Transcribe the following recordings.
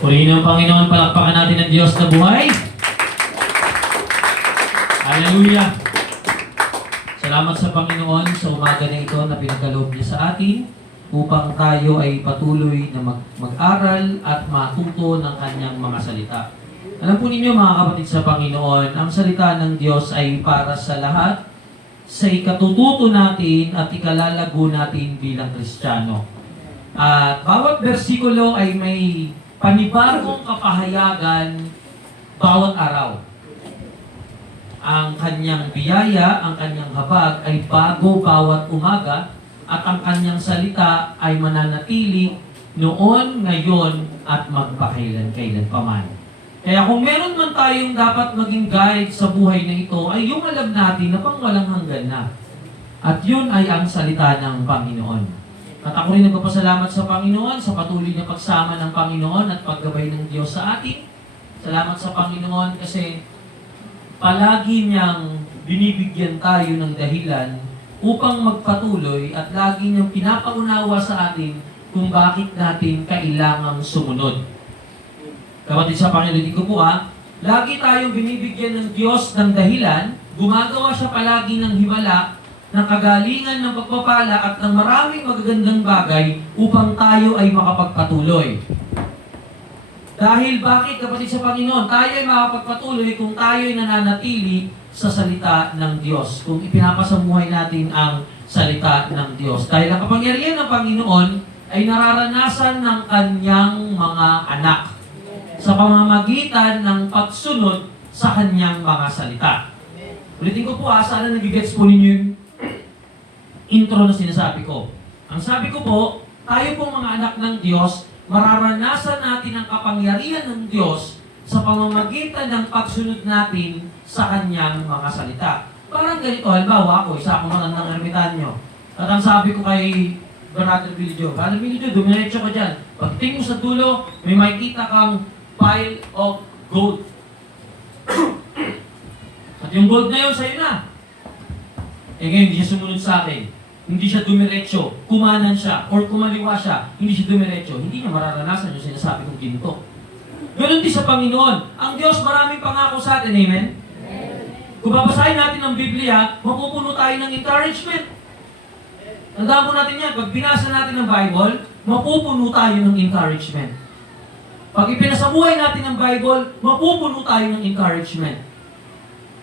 Purihin ang Panginoon, palakpakan natin ang Diyos na buhay. Hallelujah! Salamat sa Panginoon sa umaga na ito na pinagkaloob niya sa atin upang tayo ay patuloy na mag-aral at matuto ng kanyang mga salita. Alam po ninyo mga kapatid sa Panginoon, ang salita ng Diyos ay para sa lahat, sa ikatututo natin at ikalalago natin bilang Kristiyano. At bawat bersikulo ay may panibagong kapahayagan bawat araw. Ang kanyang biyaya, ang kanyang habag ay bago bawat umaga at ang kanyang salita ay mananatili noon, ngayon at magpakailan-kailan paman. Kaya kung meron man tayong dapat maging guide sa buhay na ito, ay yung alam natin na pangwalang hanggan na. At yun ay ang salita ng Panginoon. At ako rin nagpapasalamat sa Panginoon sa patuloy na pagsama ng Panginoon at paggabay ng Diyos sa atin. Salamat sa Panginoon kasi palagi niyang binibigyan tayo ng dahilan upang magpatuloy at lagi niyang pinapaunawa sa atin kung bakit natin kailangang sumunod. Kapatid sa Panginoon, ko po lagi tayong binibigyan ng Diyos ng dahilan, gumagawa siya palagi ng himala, ng kagalingan ng pagpapala at ng maraming magagandang bagay upang tayo ay makapagpatuloy. Dahil bakit, kapatid sa Panginoon, tayo ay makapagpatuloy kung tayo ay nananatili sa salita ng Diyos, kung ipinapasamuhay natin ang salita ng Diyos. Dahil ang kapangyarihan ng Panginoon ay nararanasan ng kanyang mga anak sa pamamagitan ng pagsunod sa kanyang mga salita. Ulitin ko po sana nagigets po ninyo yung intro na sinasabi ko. Ang sabi ko po, tayo pong mga anak ng Diyos, mararanasan natin ang kapangyarihan ng Diyos sa pamamagitan ng pagsunod natin sa kanyang mga salita. Parang ganito, halimbawa ako, isa akong matandang ermitanyo. At ang sabi ko kay Brother Billy Joe, Brother Billy Joe, dumiretso ka dyan. Pagtingin mo sa dulo, may makikita kang pile of gold. At yung gold na yun, sa'yo na. Ngayon, hindi siya sumunod sa akin. Hindi siya dumiretso, kumanan siya, or kumaliwa siya, hindi siya dumiretso, hindi niya mararanasan yung sinasabi kong ginto. Ganon din sa Panginoon. Ang Diyos maraming pangako sa atin, amen? Kung babasahin natin ang Biblia, mapupuno tayo ng encouragement. Tandaan po natin yan, pag binasa natin ang Bible, mapupuno tayo ng encouragement. Pag ipinasabuhay natin ang Bible, mapupuno tayo ng encouragement.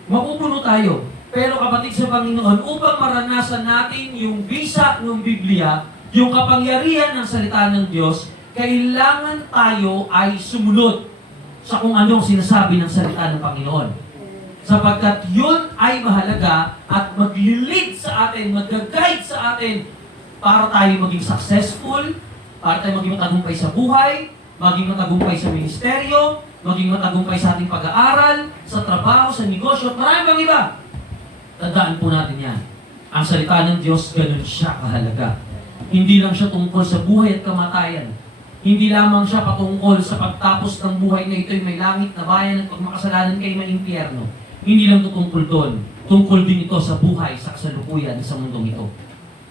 Mapupuno tayo. Pero kapatid sa Panginoon, upang maranasan natin yung bisa ng Biblia, yung kapangyarihan ng salita ng Diyos, kailangan tayo ay sumunod sa kung anong sinasabi ng salita ng Panginoon. Sapagkat yun ay mahalaga at maglilid sa atin, mag-guide sa atin para tayo maging successful, para tayo maging matagumpay sa buhay, maging matagumpay sa ministeryo, maging matagumpay sa ating pag-aaral, sa trabaho, sa negosyo, at marami pang iba. Tandaan po natin yan. Ang salita ng Diyos, ganun siya kahalaga. Hindi lang siya tungkol sa buhay at kamatayan. Hindi lamang siya patungkol sa pagtapos ng buhay na ito'y may langit na bayan at pagmakasalanan kayo may impyerno. Hindi lang ito tungkol doon. Tungkol din ito sa buhay, sa kasalukuyan sa mundong ito.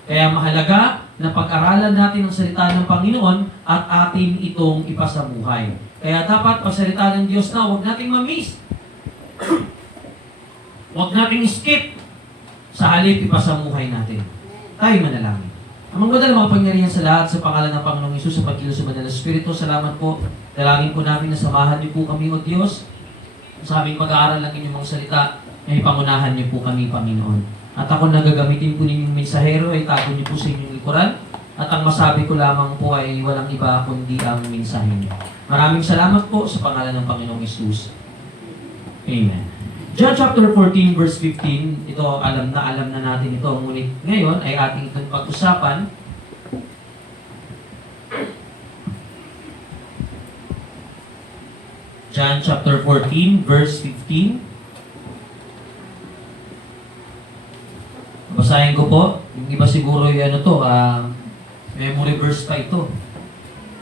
Kaya mahalaga na pag-aralan natin ang salita ng Panginoon at atin itong ipasamuhay. Kaya dapat pagsalita ng Diyos na huwag nating ma-miss. Huwag nating skip. Sa halip, ipasamuhay natin. Tayo manalangin. Amang badal mga pangyarihan sa lahat sa pangalan ng Panginoong Hesus sa pagkilos sa Banal na Espiritu. Salamat po. Dalangin po namin na samahan niyo po kami, O Diyos. Sa aming pag-aaral ng inyong mga salita, ay pangunahan niyo po kami, Panginoon. At ako nagagamitin po ninyong mensahero, ay tago niyo po sa inyong likuran. At ang masabi ko lamang po ay walang iba kundi ang mensahe niyo. Maraming salamat po sa pangalan ng Panginoong Hesus. Amen. John chapter 14 verse 15, ito alam na natin ito. Ngunit ngayon ay ating itong pag-usapan. John chapter 14 verse 15. Basahin ko po. Yung iba siguro yung memory verse pa ito.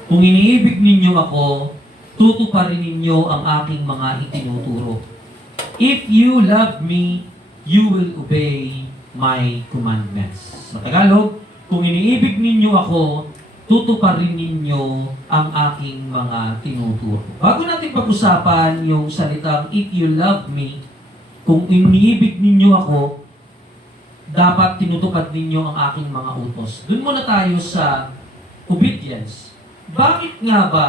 Kung iniibig ninyo ako, tutuparin ninyo ang aking mga itinuturo. If you love me, you will obey my commandments. Sa Tagalog, kung iniibig ninyo ako, tutuparin ninyo ang aking mga tinuturo. Bago natin pag-usapan yung salitang, if you love me, kung iniibig ninyo ako, dapat tinutupad ninyo ang aking mga utos. Doon muna tayo sa obedience. Bakit nga ba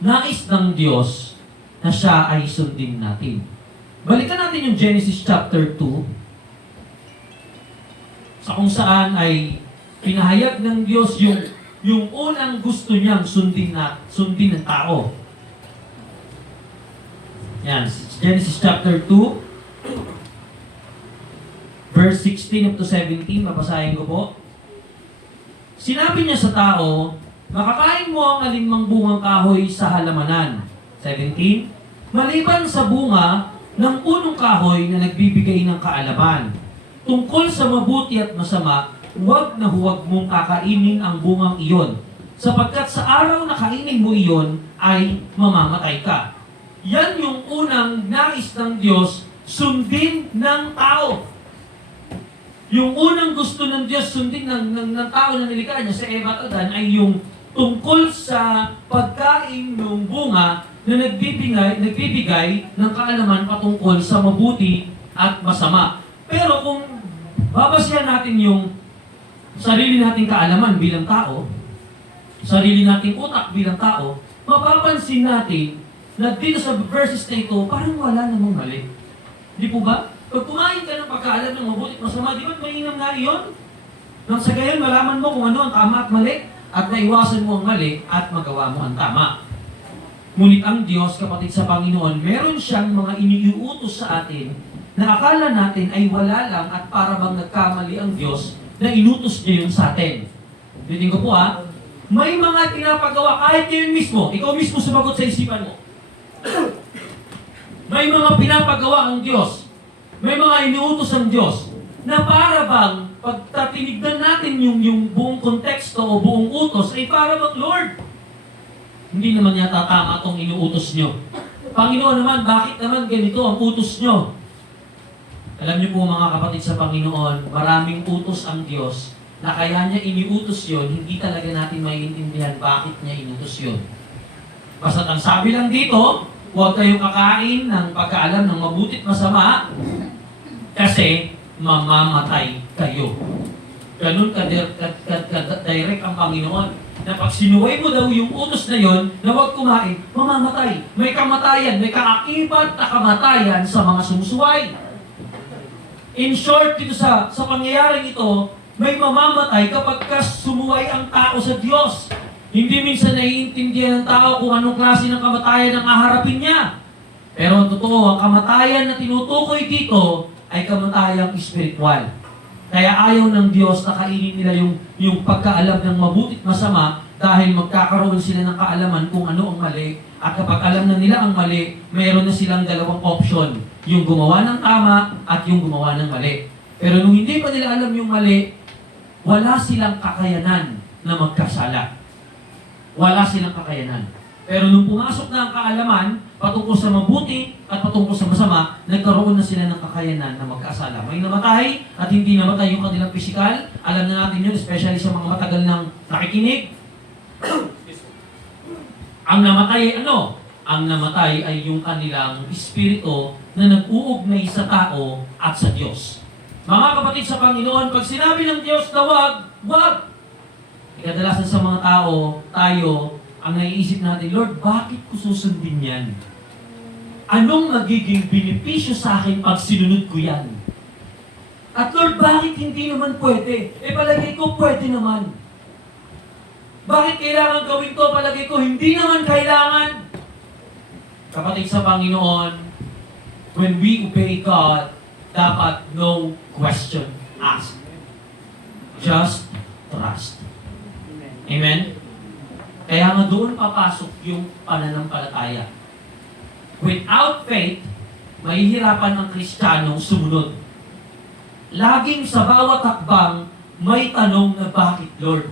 nais ng Diyos na siya ay sundin natin? Balikan natin yung Genesis chapter 2, sa kung saan ay pinahayag ng Diyos yung unang gusto niyang sundin ng tao. Yan, Genesis chapter 2, verse 16 up to 17, babasahin ko po. Sinabi niya sa tao, makakain mo ang alinmang bungang kahoy sa halamanan. 17, maliban sa bunga ng punong kahoy na nagbibigay ng kaalaman. Tungkol sa mabuti at masama, huwag na huwag mong kakainin ang bungang iyon, sapagkat sa araw na kainin mo iyon ay mamamatay ka. Yan yung unang nais ng Diyos, sundin ng tao. Yung unang gusto ng Diyos sundin ng tao na nilikha niya sa Eva at Adan ay yung tungkol sa pagkain ng bunga na nagbibigay ng kaalaman patungkol sa mabuti at masama. Pero kung babasihan natin yung sarili nating kaalaman bilang tao, sarili nating utak bilang tao, mapapansin natin na dito sa verses na ito, parang wala namang mali. Di po ba? Pag kumain ka ng pagkaalam ng mabuti at masama, di ba mainam nga iyon? Nang sa gayon, malaman mo kung ano ang tama at mali, at naiwasan mo ang mali at magawa mo ang tama. Ngunit ang Diyos, kapatid sa Panginoon, meron siyang mga iniuutos sa atin na akala natin ay wala lang at para bang nagkamali ang Diyos na inutos niya yun sa atin. Bitin ko po may mga pinapagawa kahit ngayon mismo, ikaw mismo sumagot sa isipan mo. May mga pinapagawa ang Diyos, may mga inuutos ang Diyos na para bang pag tinignan natin yung buong konteksto o buong utos ay para bang, Lord, hindi naman yata tama itong inuutos nyo. Panginoon naman, bakit naman ganito ang utos nyo? Alam niyo po mga kapatid sa Panginoon, maraming utos ang Diyos na kaya niya iniutos yon, hindi talaga natin maiintindihan bakit niya inutos yon. Basta ang sabi lang dito, huwag kayong kakain ng pagkaalam ng mabuti at masama kasi mamamatay kayo. Ganun ka-direct ang Panginoon na pag sinuway mo daw yung utos na yon na huwag kumain, mamamatay. May kamatayan, may kaakibat na kamatayan sa mga sumusuway. In short, dito sa pangyayaring ito, may mamamatay kapag sumuway ang tao sa Diyos. Hindi minsan naiintindihan ng tao kung anong klase ng kamatayan ang haharapin niya. Pero ang totoo, ang kamatayan na tinutukoy dito ay kamatayang espiritual. Kaya ayaw ng Diyos na kainin nila yung pagkaalam ng mabuti at masama dahil magkakaroon sila ng kaalaman kung ano ang mali. At kapag alam na nila ang mali, mayroon na silang dalawang option. Yung gumawa ng tama at yung gumawa ng mali. Pero nung hindi pa nila alam yung mali, wala silang kakayanan na magkasala. Wala silang kakayanan. Pero nung pumasok na ang kaalaman patungkol sa mabuti at patungkol sa masama, nagkaroon na sila ng kakayanan na magkasala. May namatay at hindi namatay yung kanilang pisikal. Alam na natin yun, especially sa mga matagal ng nakikinig. Ang namatay ay ano? Ang namatay ay yung kanilang espiritu na nag-uugnay sa tao at sa Diyos. Mga kapatid sa Panginoon, pag sinabi ng Diyos na wag! Kadalasan sa mga tao, tayo, ang naiisip natin, Lord, bakit ko susundin yan? Anong magiging benepisyo sa akin pag sinunod ko yan? At Lord, bakit hindi naman pwede? Palagay ko pwede naman. Bakit kailangan gawin to? Palagay ko hindi naman kailangan. Kapatid sa Panginoon, when we obey God, dapat no question asked. Just trust. Amen? Kaya nga doon papasok yung pananampalataya. Without faith, mahihirapan ang Kristiyanong sumunod. Laging sa bawat hakbang, may tanong na bakit, Lord?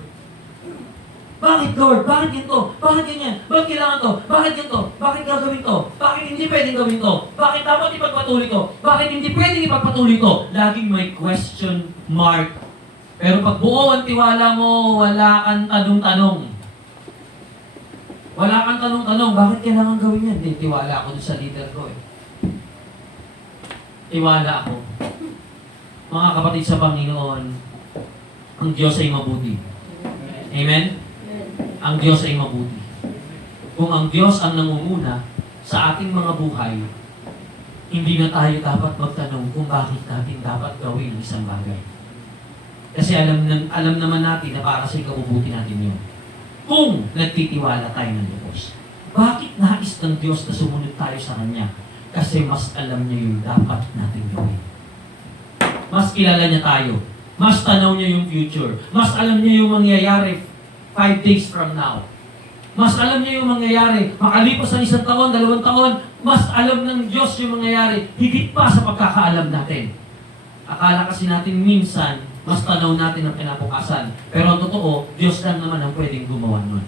Bakit, Lord? Bakit ganito? Bakit ganyan? Bakit kailangan to? Bakit ganito? Bakit gagawin to? Bakit hindi pwedeng gawin to? Bakit dapat ipagpatuloy to? Bakit hindi pwedeng ipagpatuloy to? Laging may question mark Pero pag buo ang tiwala mo, wala kang tanong-tanong. Wala kang tanong-tanong, bakit kailangan gawin yan? Hindi, tiwala ako dun sa leader ko eh. Tiwala ako. Mga kapatid sa Panginoon, ang Diyos ay mabuti. Amen? Ang Diyos ay mabuti. Kung ang Diyos ang nangunguna sa ating mga buhay, hindi na tayo dapat magtanong kung bakit natin dapat gawin isang bagay. Kasi alam naman natin na para sa ikabubuti natin yun. Kung nagtitiwala tayo ng Diyos, bakit nais ng Diyos na sumunod tayo sa Kanya? Kasi mas alam niya yung dapat natin gawin. Mas kilala niya tayo. Mas tanaw niya yung future. Mas alam niya yung mangyayari 5 days from now. Mas alam niya yung mangyayari. Makalipas ang 1 taon, 2 taon, mas alam ng Diyos yung mangyayari. Higit pa sa pagkakaalam natin. Akala kasi natin minsan, mas tanaw natin ang kinabukasan. Pero ang totoo, Diyos lang naman ang pwedeng gumawa nun.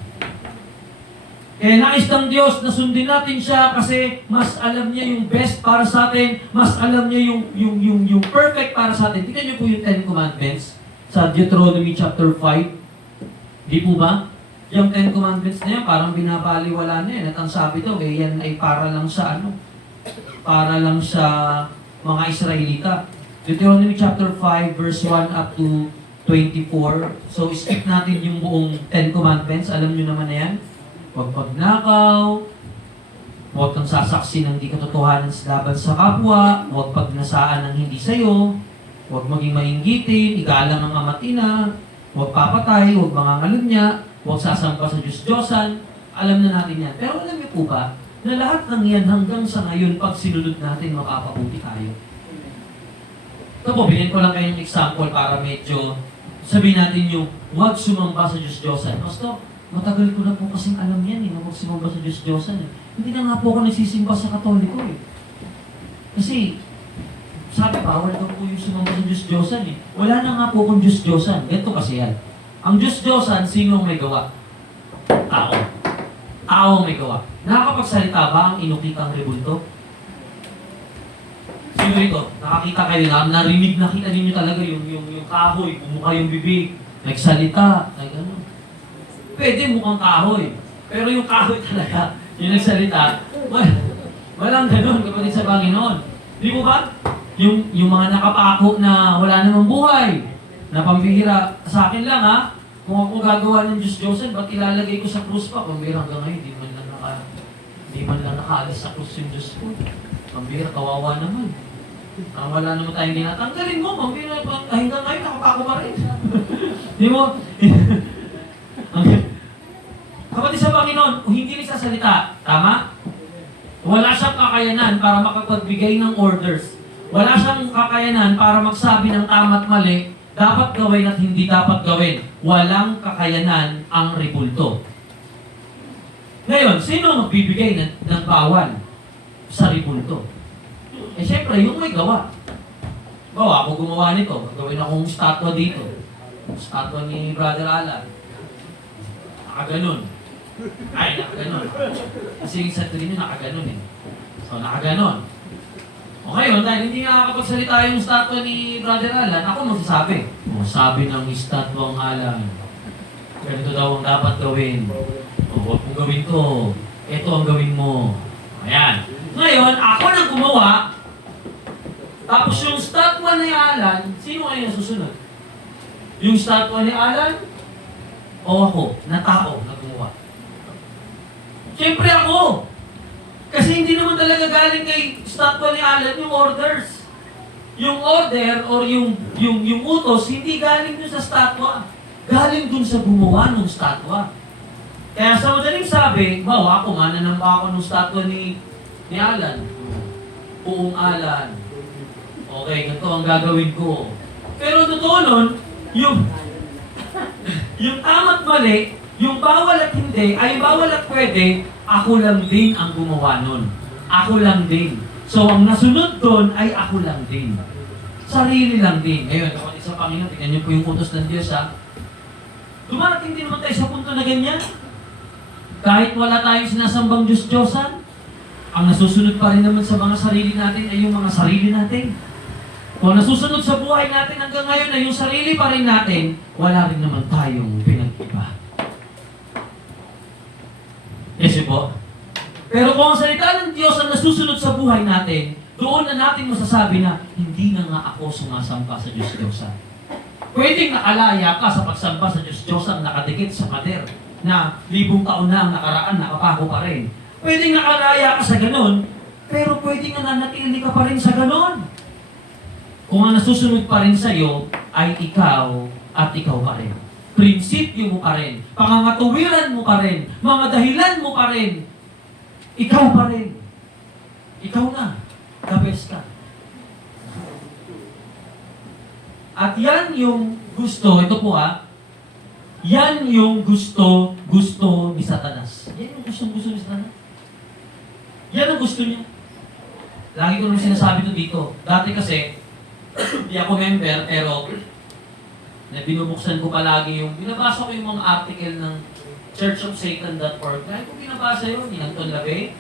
Kaya nais ng Diyos na sundin natin siya kasi mas alam niya yung best para sa atin, mas alam niya yung perfect para sa atin. Tingnan niyo po yung 10 Commandments sa Deuteronomy chapter 5. Di po ba? Yung 10 Commandments na yan, parang binabaliwala na yan. At ang sabi daw, yan ay para lang sa para lang sa mga Israelita. Deuteronomy chapter 5 verse 1 up to 24. So skip natin yung buong 10 Commandments. Alam niyo naman na yan. Huwag pagnakaw, huwag kang sasaksi ng di katotohanan sa laban sa kapwa, huwag pagnasaan ng hindi sayo, huwag maging mainggitin, igalang ang ama't ina, huwag papatay, huwag mangangalunya, huwag sasamba sa Diyos-Diyosan. Alam na natin yan. Pero alam niyo po ba, na lahat ng yan hanggang sa ngayon, pag sinunod natin, mapapabuti tayo. Ito po, bilhin ko lang kayo ng example para medyo sabihin natin yung huwag sumamba sa Diyos-Diyosan. Pastor, matagal ko na po kasing alam yan huwag sumamba sa Diyos-Diyosan Hindi na nga po ako nagsisimba sa Katoliko Kasi, sabi bawal daw po yung sumamba sa Diyos-Diyosan Wala na nga po akong Diyos-Diyosan. Ganito kasi yan. Ang Diyos-Diyosan, sino ang may gawa? Tao. Tao ang may gawa. Nakakapagsalita ba ang inukitang rebulto? Sino ito? Nakakita kayo na, nakita ninyo talaga yung kahoy, bumuka yung bibig, nagsalita, gano'n. Pwede mukhang kahoy. Pero yung kahoy talaga, yung nagsalita, walang ganun kapatid sa Panginoon. Di mo ba? Yung mga nakapako na wala namang buhay, na pambihira, sa akin lang kung ako gagawa ng Diyos-Diyosan, ba't ilalagay ko sa krus pa? Pambihira hanggang ngayon, di man lang nakaalis sa krus yung Diyos ko. Pambihira, kawawa naman. Wala naman tayong dinatanggalin mo, pambihira, hanggang ngayon, nakapako pa rin. Di mo? Kapatid sa Panginoon, kung hindi nagsasalita, tama? Wala siyang kakayanan para makapagbigay ng orders. Wala siyang kakayanan para magsabi ng tama at mali, dapat gawin at hindi dapat gawin. Walang kakayanan ang rebulto. Ngayon, sino magbibigay ng bawal sa rebulto? Siyempre, yung may gawa. Bawa, ako gumawa nito. Gawin akong statwa dito. Statwa ni Brother Alan. Nakaganon. Ay, nakaganon. Kasi yung sa tuloy niya nakaganon So, nakaganon. O ngayon, dahil hindi nakakapagsalita yung statwa ni Brother Alan, ako magsasabi. Sabi ng statwa ng Alan, ganito daw ang dapat gawin. Huwag mong gawin to. Ito ang gawin mo. Ayan. Ngayon, ako nang gumawa, tapos yung statwa ni Alan, sino ngayon ang susunod? Yung statwa ni Alan, o ako, na tao na gumawa? Siyempre ako! Kasi hindi naman talaga galing kay statwa ni Alan yung orders. Yung order or yung utos, hindi galing dun sa statwa. Galing dun sa gumawa ng statwa. Kaya sa madaling sabi, ako, mananamba ako ng statwa ni Alan. Buong Alan. Okay, ganito ang gagawin ko. Pero totoo nun, yung tama't mali, yung bawal at hindi, ay bawal at pwede, ako lang din ang gumawa nun. Ako lang din. So, ang nasunod doon ay ako lang din. Sarili lang din. Ngayon, kapatid sa Panginoon, tingnan niyo po yung utos ng Diyos, Dumarating din naman tayo sa punto na ganyan. Kahit wala tayong sinasambang Diyos-Diyosan, ang nasusunod pa rin naman sa mga sarili natin ay yung mga sarili natin. Kung nasusunod sa buhay natin hanggang ngayon na yung sarili pa rin natin, wala rin naman tayong pinag-iba. Yes po. Pero kung ang salita ng Diyos ang nasusunod sa buhay natin, doon na natin masasabi na, hindi na nga ako sumasampa sa Diyos-Diyosan. Pwedeng nakalaya ka sa pagsampa sa Diyos-Diyosan nakadikit sa pader na 1,000 taon na ang nakaraan, nakapako pa rin. Pwedeng nakalaya ka sa ganon, pero pwedeng nananatili ka pa rin sa ganon. Kung ang nasusunod pa rin sa'yo ay ikaw at ikaw pa rin. Prinsipyo mo pa rin, pangangatuwiran mo pa rin, mga dahilan mo pa rin, ikaw pa rin. Ikaw na. The best ka. At yan yung gusto, ito po yan yung gusto ni Satanas. Yan yung gusto ni Satanas. Yan ang gusto niya. Lagi ko naman sinasabi ito dito. Dati kasi, di ako member, pero binubuksan ko palagi yung, binabasa ko yung mga article ng churchofsatan.org. Dahil ko binabasa yun, ni Anton LaVey.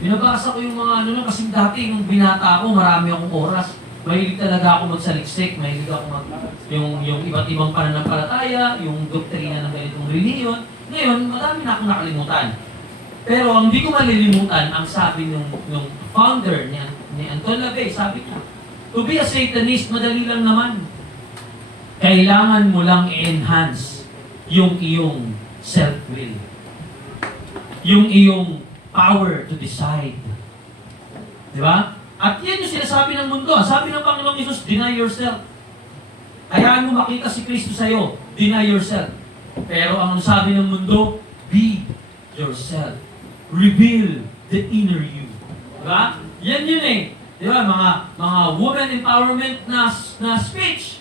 Binabasa ko yung mga kasi dati, nung binata ako, marami akong oras. Mahilig talaga ako magsaliksik, mahilig ako yung iba't ibang pananampalataya, yung doktrina ng ganitong reliyon. Ngayon, madami na akong nakalimutan. Pero ang hindi ko malilimutan, ang sabi ng founder ni Anton LaVey, sabi ko, to be a Satanist, madali lang naman. Kailangan mo lang i-enhance yung iyong self-will. Yung iyong power to decide. Di ba? At yan yung sinasabi ng mundo. Sabi ng Panginoong Hesus, deny yourself. Hayaan mo makita si Kristo sa'yo. Deny yourself. Pero ang sabi ng mundo, be yourself. Reveal the inner you. Diba? Yan yun eh. Diba? Mga woman empowerment na speech.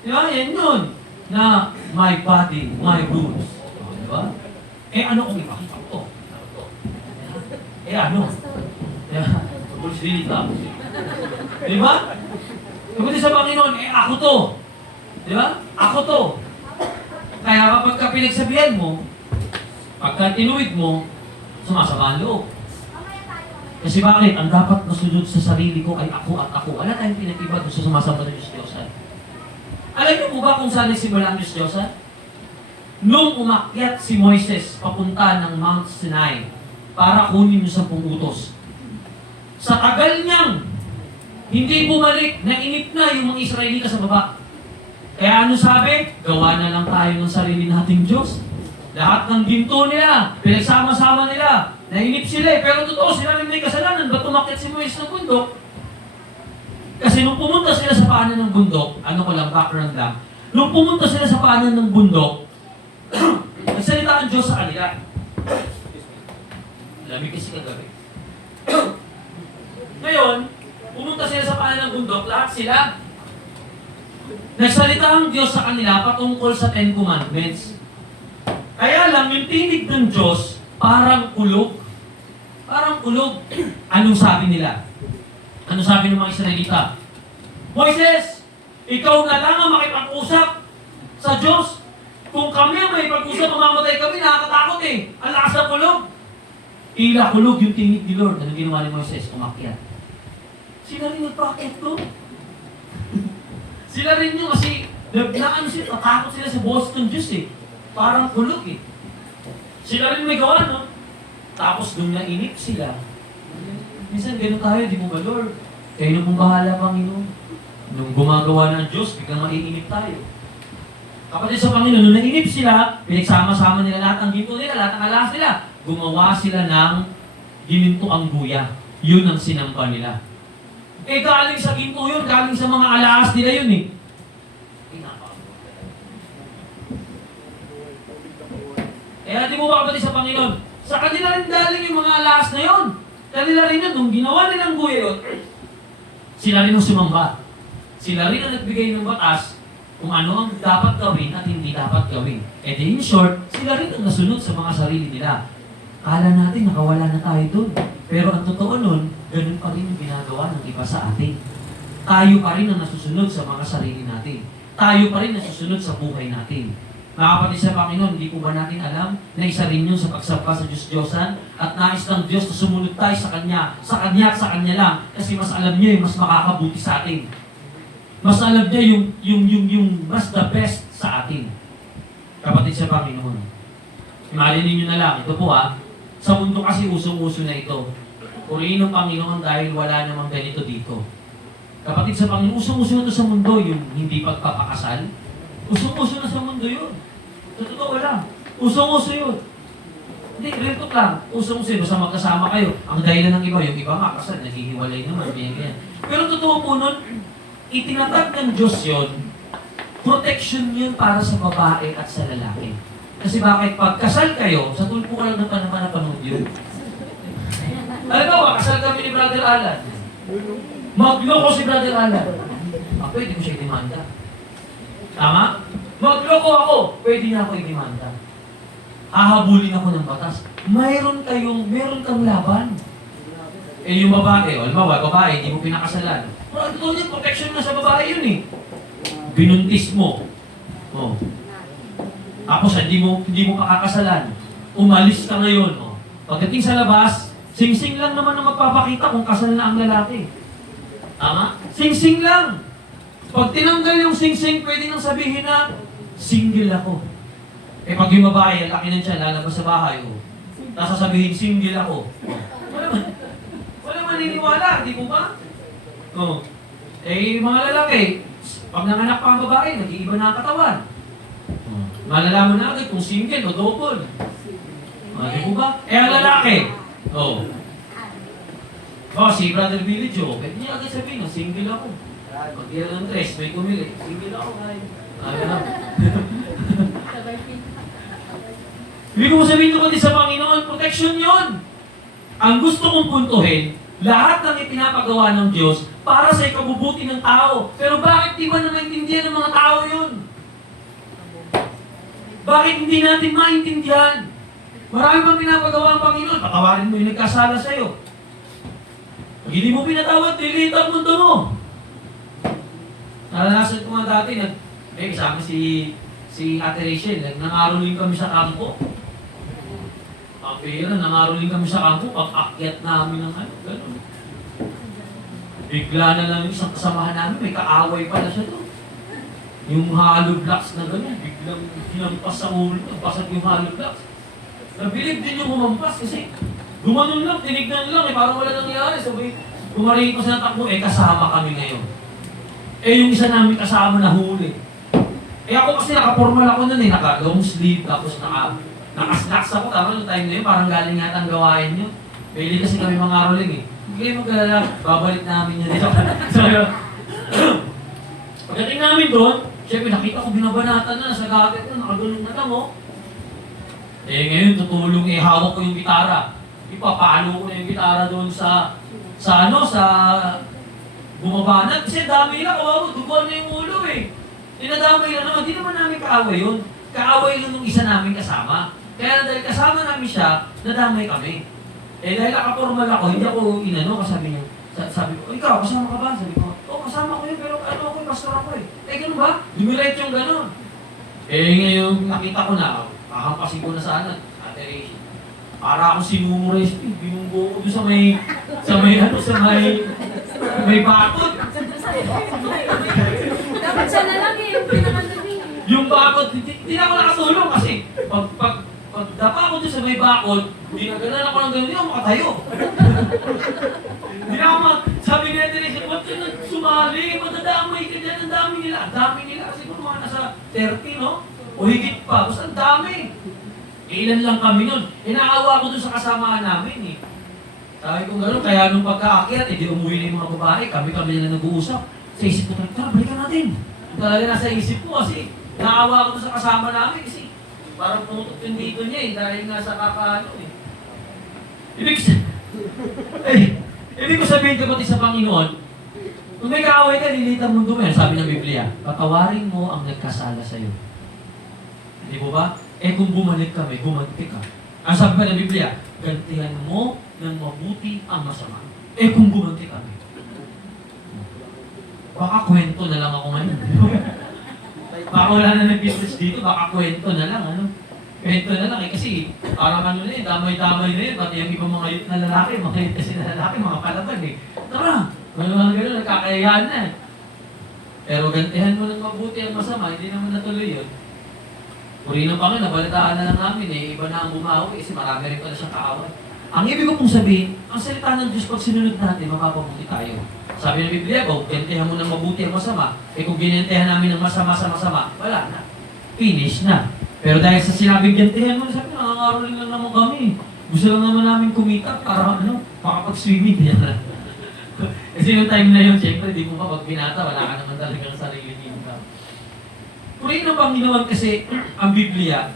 Diba? Yan yun. Na my body, my rules. Diba? Ano kung ipakita ko? Ano? Diba? Really ka. Diba? Kundi sa Panginoon, ako to. Diba? Ako to. Kaya kapag ka pinagsabihan mo, pagka tinuwid mo, sumasama ang loob. Kasi bakit? Ang dapat nasunod sa sarili ko ay ako at ako. Wala tayong pinag-iba doon sa sumasama ng Diyos-Diyosan. Alam niyo po ba kung saan nagsimula ang Diyos-Diyosan? Nung umakyat si Moises papunta ng Mount Sinai para kunin yung 10 utos. Sa tagal niyang hindi bumalik, nainip na yung mga Israelita sa baba. Kaya ano sabi? Gawa na lang tayo ng sarili nating Diyos. Lahat ng ginto nila, pinagsama-sama nila, nainip sila eh. Pero totoo, sila rin may kasalanan. Ba't umakyat si Moises ng bundok? Kasi nung pumunta sila sa paanan ng bundok, ano ko lang, background lang. Nung pumunta sila sa paanan ng bundok, nagsalita ang Diyos sa kanila. Lamig kasi kagabi. Ngayon, pumunta sila sa paanan ng bundok, lahat sila. Nagsalita ang Diyos sa kanila patungkol sa 10 Commandments. Kaya lang, yung tinig ng Diyos, parang ulog. Parang ulog. Anong sabi nila? Anong sabi ng mga Israelita? Moises, ikaw na lang ang makipag-usap sa Diyos. Kung kami ang makipag-usap, mamamatay kami, nakakatakot eh. Ang lakas ng ulog. Tila kulog yung tinig ni Lord. Anong ginawa ni Moises? Umakyat. Sila rin nagpakit to. Sila rin yung kasi, natakot sila sa boss ng Diyos eh. Parang kulog eh. Sila rin may gawa, no? Tapos nung nainip sila, minsan gano'n tayo, di mo ba, Lord? Kayo na pong bahala, Panginoon. Nung gumagawa ng Diyos, biglang maiinip tayo. Kapatid sa Panginoon, nung nainip sila, pinagsama-sama nila lahat ng ginto nila, lahat ng alas nila. Gumawa sila ng ginintoang guya. Yun ang sinamba nila. Galing sa ginto yun, galing sa mga alaas nila yun eh. Kaya di mo ba kapatid sa Panginoon? Sa kanila rin daling yung mga alaas na yun. Kanila rin yun, nung ginawa nilang guya yun, sila rin ang sumamba. Sila rin ang nagbigay ng batas kung ano ang dapat gawin at hindi dapat gawin. E di in short, sila rin ang nasunod sa mga sarili nila. Kala natin nakawala na tayo doon. Pero ang totoo nun, ganun pa rin yung ginagawa ng iba sa atin. Tayo pa rin ang nasusunod sa mga sarili natin. Tayo pa rin nasusunod sa buhay natin. Mga kapatid sa Panginoon, hindi po ba natin alam na isa rin yun sa pagsampa sa Diyos-Diyosan at nais ng Diyos na sumunod tayo sa Kanya at sa Kanya lang kasi mas alam niya yung mas makakabuti sa atin. Mas alam niya yung mas the best sa atin. Kapatid sa Panginoon. Imalinin niyo na lang, ito po sa mundo kasi usong-uso na ito. Purihin ng Panginoon dahil wala namang ganito dito. Kapatid sa Panginoon, usong-uso na sa mundo yung hindi pagpapakasal. Usong-uso na sa mundo yun. Sa totoo lang. Usong-uso yun. Hindi, real talk lang. Usong-uso yun. Basta magkasama kayo. Ang dahilan ng iba, yung iba nga kasal, naghihiwalay naman. Ganyan. Pero totoo po nun, itinatag ng Diyos yun, protection yun para sa babae at sa lalaki. Kasi bakit? Pag kasal kayo, sa tulpo ka lang ng panahon yun. Alam mo, kasal kami ni Brother Alan. Magloko si Brother Alan. Pwede ko siya i-demanda. Tama? Magloko ako, pwede niya ako i-demanda. Hahabulin ako ng batas. Meron kang laban. Yung babae, halimbawa, babae, hindi mo pinakasalan. Pero totoo yun, protection na sa babae yun eh. Binuntis mo. Tapos hindi mo pakakasalan. Umalis ka ngayon. Pagdating sa labas, sing-sing lang naman na magpapakita kung kasal na ang lalaki. Tama? Sing-sing lang. Pag tinanggal yung sing-sing, pwede nang sabihin na, single ako. Pag yung babae, laki na siya, lalabas sa bahay, tapos sasabihin, single ako. Wala maniniwala, di mo ba? Mga lalaki, pag nanganak pa ang babae, nag-iiba na ang katawan. Malalaman na agad kung single o double. Di mo ba? Ang lalaki, si Brother Billy Joe, pwede niya agad sabihin, single ako. Pag yan ng dress, may kumili, single ako, Ibig ko sabihin ko sa Panginoon, protection yon. Ang gusto kong puntuhin, lahat ng ipinapagawa ng Diyos para sa ikabubuti ng tao. Pero bakit di ba na maintindihan ng mga tao yun? Bakit hindi natin maintindihan? Marami bang pinapagawa ang Panginoon? Patawarin mo yung nagkasala sa'yo. Pag hindi mo pinatawad, delete ang mundo mo. Naranasan ko nga dati, kasama si Ate Rachel, nangaroling kami sa kampo. Pero nangaroling kami sa kampo, pag-akyat namin ng gano'n. Bigla na lang yung isang kasamahan namin, may kaaway pala siya doon. Yung hollow blocks na gano'n, biglang hinampas sa ulo, basag yung hollow blocks. Nabilib din yung humampas kasi gumanon lang, tinignan lang, parang wala nangyari. Sabi, kumarin ko sa takbo, kasama kami ngayon. Yung isa namin kasama na huli. Ako kasi naka-formal ako nun naka-long sleeve, tapos naka-slacks ako, tama yung time na yun, parang galing yata ang gawain nyo. Pwede kasi kami mga rolling Hindi kayo mag-alala, babalik namin yan dito. So, pagdating namin doon, syempre nakita ko binabanatan na, sa gagat na, nakagulong na lang ngayon tutulong hawak ko yung gitara. Ipapalo ko na yung gitara doon sa bumabanat. Kasi dami na, kawawa, duguan na yung ulo Dinadamay lang naman, di naman namin kaaway yun. Kaaway lang nung isa namin kasama. Kaya dahil kasama namin siya, nadamay kami. Dahil nakapormal ako, hindi ako kasabi niya. Sabi ko, ikaw, kasama ka ba? Sabi ko, kasama ko yun, pero ako, pastor ako ganun ba? Dumiret yung ganun. Ngayon, nakita ko na, kakampasin ko na sana, Ate Rachel. Para akong sinumures, binunggo ko doon sa may bakod. Dapat siya na lang yung pinakandumi. Yung bakod, hindi na ako nakatulong kasi pag dapa ako doon sa may bakod, ginaganan ako ng ganun, hindi ako makatayo. Hindi na ako sabi ni Ate Rachel, huwag ka na sumali, madadamay ka dyan, ang dami nila, siguro mga nasa 30, no? O higit pa, basta ang dami. Ilan lang kami nun. Inaawa ko doon sa kasamahan namin Sabi ko gano'n, kaya nung pagkaakyat, di umuwi na yung mga babae, kami na nag-uusap. Sa isip ko, tara, balikan natin. Talaga nasa isip ko kasi, naawa ko doon sa kasama namin kasi parang pumutok yung dito niya dahil nasa kakaano Ibig ko sabihin kapatid sa Panginoon, kung may kaaway ka, lilit ang mundo mo yan, sabi ng Biblia, patawarin mo ang nagkasala sa'yo. Hindi mo ba? Kung bumalik kami, gumanti ka. Ang sabi pa ng Biblia, gantihan mo ng mabuti ang masama. Kung gumanti kami. Baka kwento na lang ako ngayon. Baka wala na nag-business dito, baka kwento na lang, Kwento na lang kasi parang damay-damay na yun, pati yung ibang mga youth na lalaki, mga youth kasi na lalaki, mga palaban Tara, mga gano'n, nagkakayahan na Pero gantihan mo ng mabuti ang masama, hindi naman natuloy yun. Puri ng Panginoon, nabalitaan na lang namin iba na ang bumawi kasi marami rin pala siyang kaaway. Ang ibig ko pong sabihin, ang salita ng Diyos pag sinunod natin, mapapabuti tayo. Sabi ng Biblia, kung gantihan mo ng mabuti ang masama, kung ginantihan namin ng masama sa masama, wala na. Finish na. Pero dahil sa sinabing gantihan mo, sabi, nangangaroling lang naman kami. Gusto lang naman namin kumita para makapag-swimming. Yan na. Kasi yung time na yun, siyempre, di mo pa pag binata, wala ka naman talagang sarili income. Purihin ng Panginoon kasi ang Biblia,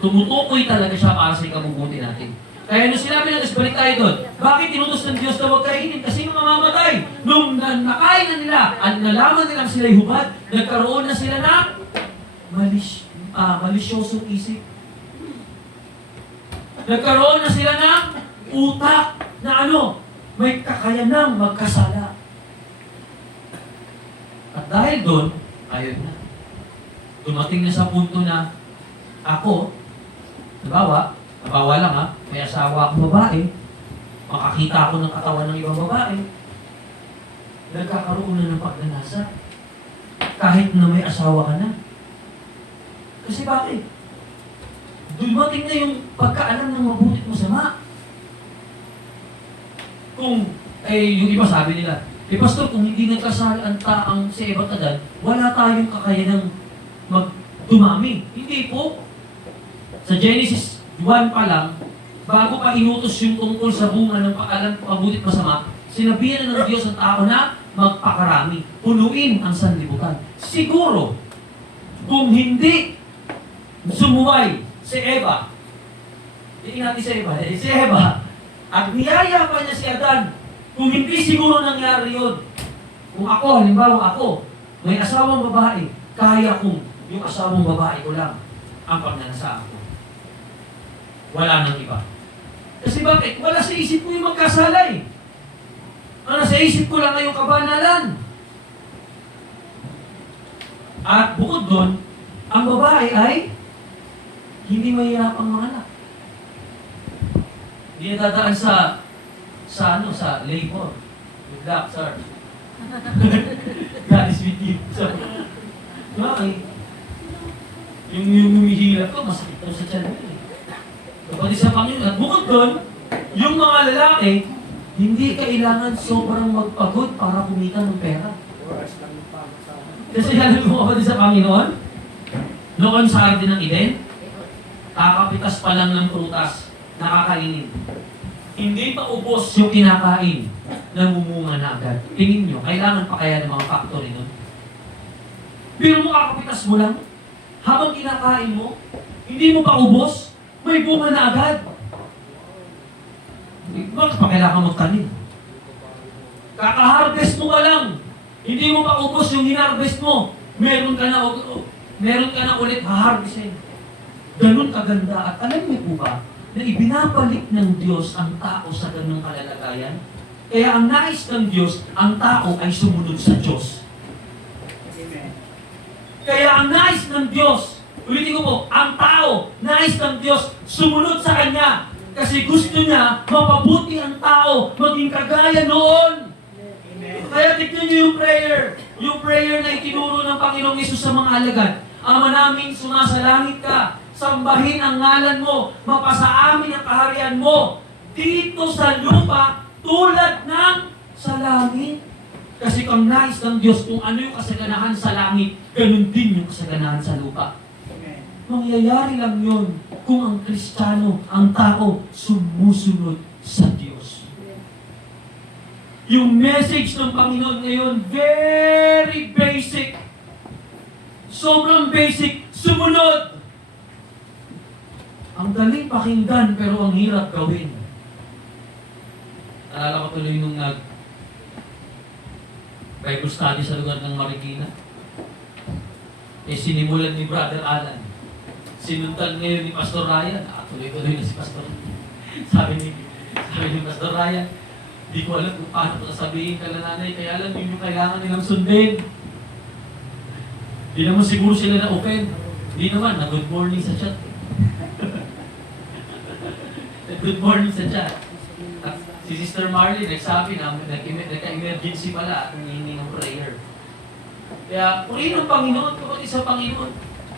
tumutukoy talaga siya para sa ikabubuti natin. Kaya nung sinabi ng Diyos, balik tayo doon, bakit tinutos ng Diyos na huwag kainin? Kasi nung mamamatay, nung nakain na nila, at nalaman nilang sila'y hubad, nagkaroon na sila ng malisyosong isip. Nagkaroon na sila ng utak na may kakayanang magkasala. At dahil doon, ayun na. Dumating na sa punto na ako, nabawa lang may asawa akong babae, makakita ako ng katawan ng ibang babae, nagkakaroon na ng pagnanasa. Kahit na may asawa ka na. Kasi bakit? Dumating na yung pagkaalam ng mabuti at masama. Kung, yung iba sabi nila, Pastor, kung hindi nagkasal ang si Eva at Adan, wala tayong kakayanang dumami. Hindi po. Sa Genesis 1 pa lang, bago pa inutos yung tungkol sa bunga ng paalam, mabuti at masama, sinabihan na ng Diyos ang tao na magpakarami, punuin ang sanlibutan. Siguro, kung hindi sumuway si Eva, hindi natin si Eva, at niyaya pa niya si Adan, kung hindi siguro nangyari yun. Kung ako, halimbawa ako, may asawang babae, kaya kong yung asawang babae ko lang ang pagnanasa ako. Wala nang iba. Kasi bakit? Wala sa isip ko yung magkasala eh. Ang nasa isip ko lang ay yung kabanalan. At bukod doon, ang babae ay hindi mahirapang manganak. Hindi nadadaan sa labor. Good luck, sir. God is with you. So, bakit? Yung humihilap ko, masakit daw sa tiyan mo eh. Kapag sa Panginoon, at bukod doon, yung mga lalaki, hindi kailangan sobrang magpagod para kumita ng pera. Kasi alam mo kapatid sa Panginoon, noon sa Garden ng Eden, kakapitas pa lang ng prutas, nakakainin. Hindi pa ubos yung kinakain, namumunga na agad. Tingin nyo, kailangan pa kaya ng mga factory nun? Pero mo kakapitas mo lang, habang kinakain mo, hindi mo pa ubos, may bunga na agad. Bakit pa kailangan magtanim? Kaka-harvest mo ka lang, hindi mo pa ubos yung hinarvest mo, meron ka na ulit ha-harvestin. Ganun kaganda. At alam niyo po ba, na ibinabalik ng Diyos ang tao sa ganung kalalagayan? Kaya ang nais ng Diyos, ang tao ay sumunod sa Diyos. Amen. Kaya ang nais ng Diyos, ulitin ko po, ang tao, nais ng Diyos, sumunod sa Kanya. Kasi gusto niya, mapabuti ang tao, maging kagaya noon. Amen. Kaya tignan niyo yung prayer na itinuro ng Panginoong Yesus sa mga alagad. Ama namin, sumasalangit ka, sambahin ang ngalan mo, mapasa amin ang kaharian mo, dito sa lupa, tulad ng sa langit. Kasi kung nais ng Diyos kung ano yung kasaganahan sa langit, ganun din yung kasaganahan sa lupa. Amen. Mangyayari lang yun kung ang Kristiyano, ang tao, sumusunod sa Diyos. Yung message ng Panginoon ngayon, very basic. Sobrang basic. Sumunod. Ang daling pakinggan, pero ang hirap gawin. Alala ko tuloy nung Bible study sa lugar ng Marikina. Sinimulan ni Brother Alan. Sinundan ngayon ni Pastor Ryan. Tuloy-tuloy na si Pastor. Sabi ni Pastor Ryan, di ko alam kung paano ko sasabihin ka na nanay, kaya alam yun yung kailangan nilang sundin. Di naman siguro sila na-open. Di naman, na good morning sa chat. Good morning sa chat. At si Sister Marley nagsabi na nagka-emergency pala at hinihingi ng prayer. Kaya, purihin ang Panginoon, kapatid sa Panginoon.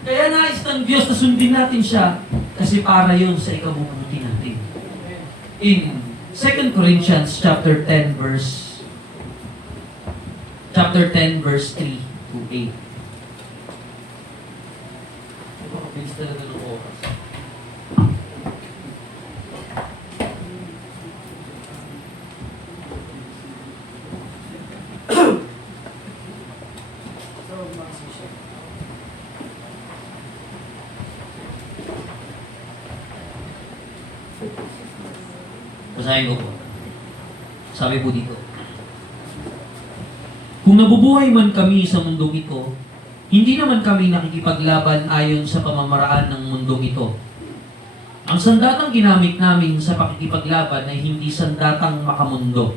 Kaya nais ng Diyos na sundin natin siya kasi para yun sa ikabubuti natin. In 2 Corinthians chapter 10 verse 3 to 8. Mabilis talaga ng oras. Basahin ko po. Sabi po dito, kung nabubuhay man kami sa mundong ito, hindi naman kami nakikipaglaban ayon sa pamamaraan ng mundong ito. Ang sandatang ginamit namin sa pakikipaglaban ay hindi sandatang makamundo,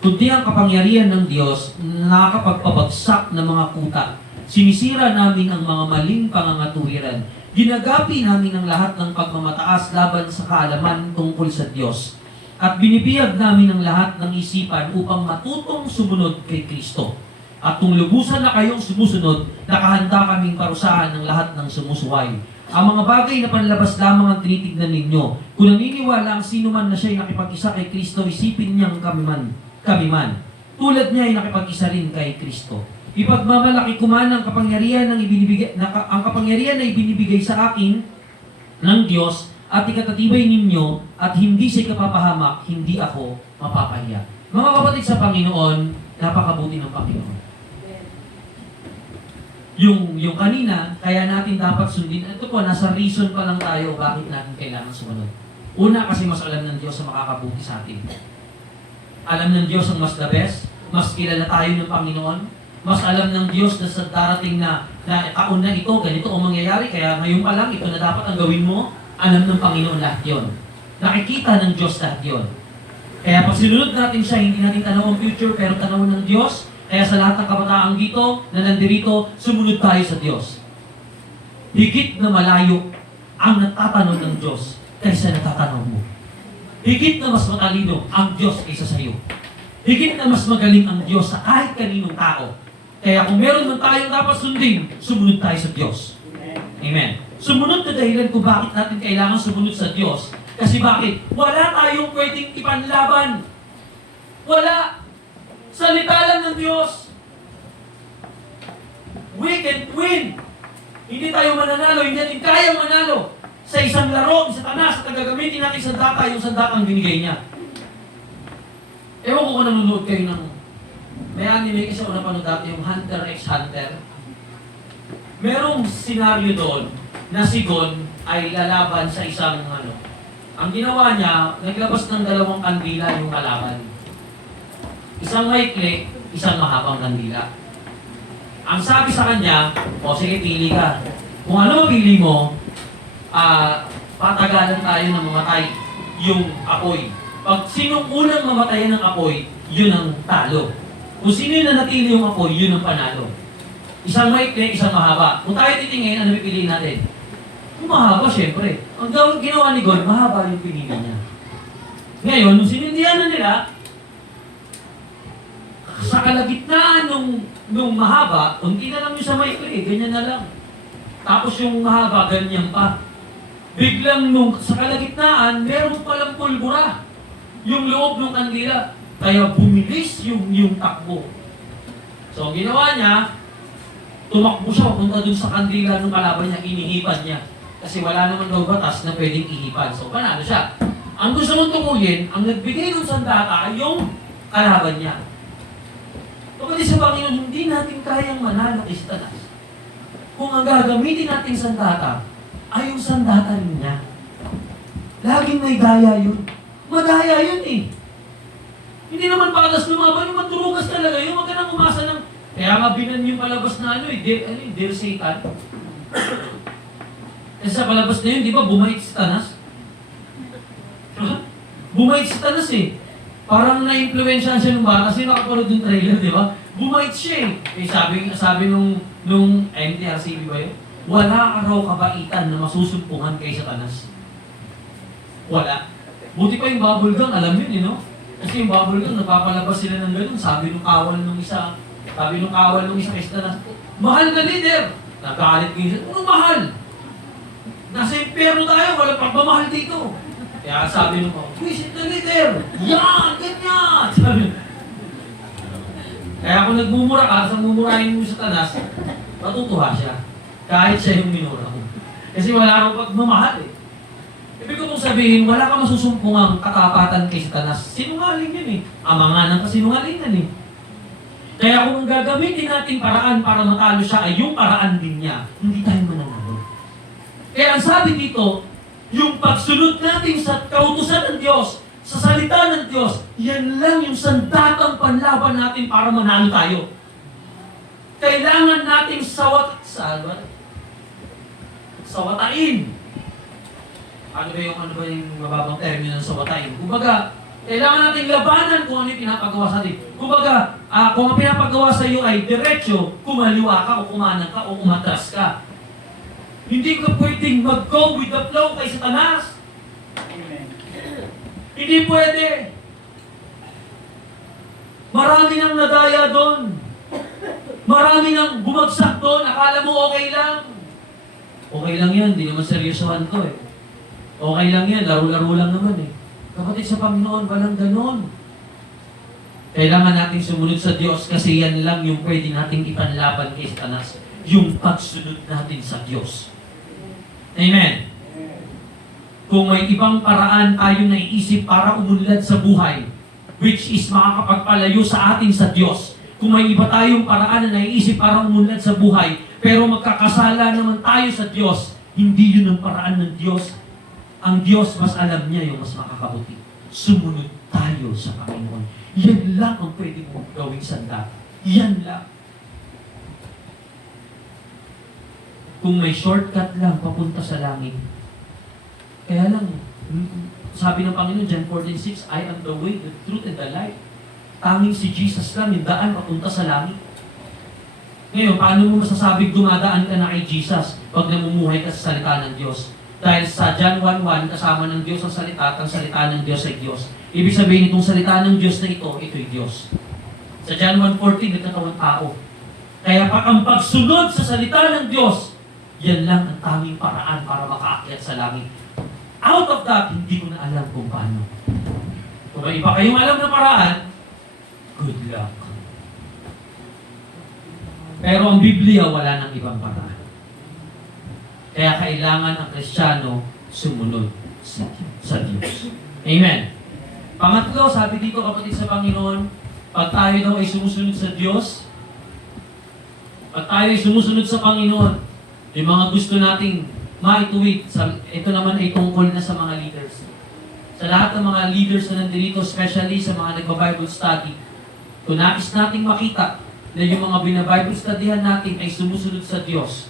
kundi ang kapangyarihan ng Diyos na nakakapagpabagsak ng mga kuta. Sinisira namin ang mga maling pangangatuwiran. Ginagapi namin ang lahat ng pagmamataas laban sa kaalaman tungkol sa Diyos. At binibiyag namin ang lahat ng isipan upang matutong sumunod kay Kristo. At kung lubusan na kayong sumusunod, nakahanda kaming parusahan ng lahat ng sumusuway. Ang mga bagay na panlabas lamang ang tinitignan ninyo. Kung naniniwala ang sino man na siya'y nakipag-isa kay Kristo, isipin niyang kami man. Tulad niya ay nakipag-isa rin kay Kristo. Ipagmamalaki ko man ang kapangyarihan ang kapangyarihan na ibinibigay sa akin ng Diyos at ikatatibay ninyo at hindi siya kapapahamak, hindi ako mapapahiya. Mga kapatid sa Panginoon, napakabuti ng Panginoon. Yung kanina, kaya natin dapat sundin. Ito po, nasa reason pa lang tayo bakit natin kailangan sumunod. Una, kasi mas alam ng Diyos ang makakabuti sa atin. Alam ng Diyos ang mas the best, mas kilala tayo ng Panginoon, mas alam ng Diyos na sa darating na taon na ito, ganito ang mangyayari, kaya ngayon pa lang, ito na dapat ang gawin mo, alam ng Panginoon lahat yun. Nakikita ng Diyos lahat yun. Kaya pag sinunod natin siya, hindi natin tanaw ang future, pero tanaw ng Diyos. Kaya sa lahat ng kabataan dito, na nandirito, sumunod tayo sa Diyos. Higit na malayo ang natatanaw ng Diyos kaysa natatanaw mo. Higit na mas matalino ang Diyos kaysa sa iyo. Higit na mas magaling ang Diyos sa kahit kaninong tao. Kaya kung meron man tayong dapat sundin, sumunod tayo sa Diyos. Amen. Sumunod na dahilan kung bakit natin kailangan sumunod sa Diyos. Kasi bakit? Wala tayong pwedeng ipanlaban. Wala. Salita lang ng Diyos. We can win. Hindi tayo mananalo, hindi natin kayang manalo. Sa isang laro, sa tanas, at gagamitin natin sa data, yung sandatang binigay niya. Ewan ko kung nanonood kayo ng... May anime kasi ako napanood dati, yung Hunter x Hunter. Merong senaryo doon na si Gon ay lalaban sa isang Ang ginawa niya, naglabas ng dalawang kandila yung kalaban. Isang maikli, isang mahabang kandila. Ang sabi sa kanya, sige, pili ka. Kung ano mapili mo, patagalan tayo na mamatay yung apoy. Pag sinong unang mamatayan ng apoy, yun ang talo. Kung sino yung nanatili yung apoy, yun ang panalo. Isang maikli, isang mahaba. Kung tayo titingin, ano pipiliin natin? Yung mahaba, syempre. Ang ginawa ni God, mahaba yung pinili niya. Ngayon, nung sinindihan na nila, sa kalagitnaan nung mahaba, unti na lang yung sa maikli, ganyan na lang. Tapos yung mahaba, ganyan pa. Biglang sa kalagitnaan, meron palang pulbura. Yung loob ng kandila. Kaya bumilis yung takbo. So, ang ginawa niya, tumakbo siya papunta dun sa kandila ng kalaban niya, inihipan niya. Kasi wala naman daw batas na pwedeng ihipan. So, panalo siya. Ang gusto mong tungulin, ang nagbigay ng sandata ay yung kalaban niya. Kapatid sa Panginoon, hindi natin kayang manalo kay Satanas. Kung ang gagamitin natin sandata, ay yung sandata niya. Laging may daya yun. Madaya yun eh. Hindi naman patas lumaban, yung maturugas talaga yun. Huwag ka nang umasa ng... Kaya nga binan yung palabas na Dear Satan. Kasi sa palabas na yun, di ba, bumait si Satanas? Bumait si Satanas eh. Parang na-influensya siya nung bata kasi nakapanood yung trailer, di ba? Bumait siya eh. Sabi nung NTRCB ba yun? Wala ka raw kabaitan na masusumpungan kay Satanas. Wala. Buti pa yung bubble gang, alam yun, no? Kasi yung bubble gang, napapalabas sila ng ganun. Sabi nung kawal nung isa, Sabi nung kawal nung isa kay Satanas, mahal na leader! Nagalit ko yun. Anong mahal? Nasa impyerno tayo, walang pagmamahal dito. Kaya sabi nung kawal, visit na leader! Yan! Ganyan! Sabi, kaya kung nagmumura ka, sa mumurahin mo sa Satanas, matutuwa siya. Kahit siya yung minura mo. Kasi wala kang pagmamahal eh. Ibig ko pong sabihin, wala kang masusumpungang katapatan kay Satanas. Sinungaling yun eh. Ama nga ng kasinungalingan eh. Kaya kung gagamitin natin paraan para matalo siya ay yung paraan din niya, hindi tayo mananalo. Kaya ang sabi dito, yung pagsunod natin sa kautusan ng Diyos, sa salita ng Diyos, yan lang yung sandatang panlaban natin para manalo tayo. Kailangan nating sawatain. Ano ba yung mababang termino ng sawatain? Kumbaga, kailangan nating labanan kung ano yung pinapagawa sa atin. Kumbaga, kung ang pinapagawa sa iyo ay diretsyo, kumaliwa ka o kumanan ka o umatras ka. Hindi ka pwedeng mag-go with the flow kay Satanas. Amen. Hindi pwede. Marami nang nadaya doon. Marami nang bumagsak doon. Akala mo okay lang. Okay lang yan. Hindi naman seryosohan to eh. Okay lang yan. Laro-laro lang naman eh. Kapatid sa Panginoon, walang ganon. Kailangan natin sumunod sa Diyos kasi yan lang yung pwede nating ipanlaban kay Satanas. Yung pagsunod natin sa Diyos. Amen. Kung may ibang paraan tayo naiisip para umunlad sa buhay, which is makakapagpalayo sa atin sa Diyos. Kung may iba tayong paraan na naiisip para umunlad sa buhay, pero magkakasala naman tayo sa Diyos, hindi yun ang paraan ng Diyos. Ang Diyos, mas alam niya yung mas makakabuti. Sumunod tayo sa Panginoon. Yan lang ang pwede mong gawing sanda. Yan lang. Kung may shortcut lang papunta sa langit, kaya lang, sabi ng Panginoon, John 14:6, I am the way, the truth, and the life. Tanging si Jesus lang, yung daan papunta sa langit. Ngayon, paano mo masasabing dumadaan ka na kay Jesus pag namumuhay ka sa salita ng Diyos? Dahil sa John 1:1, kasama ng Diyos ang salita at ang salita ng Diyos ay Diyos. Ibig sabihin, itong salita ng Diyos na ito'y Diyos. Sa John 1:14, nagkatawang tao. Kaya ang pagsunod sa salita ng Diyos, yan lang ang tanging paraan para makaakyat sa langit. Out of that, hindi ko na alam kung paano. Kung may iba kayong alam na paraan, good luck. Pero ang Biblia, wala nang ibang paraan. Kaya kailangan ang Kristiyano sumunod sa Diyos. Amen. Pangatlo, sabi dito kapatid sa Panginoon, pag tayo daw ay sumusunod sa Diyos, pag tayo ay sumusunod sa Panginoon, yung mga gusto nating maituwid, ito naman ay tungkol na sa mga leaders. Sa lahat ng mga leaders na nandito, especially sa mga nagba-Bible study, kung nais nating makita na yung mga bina-Bible studyhan natin ay sumusunod sa Diyos,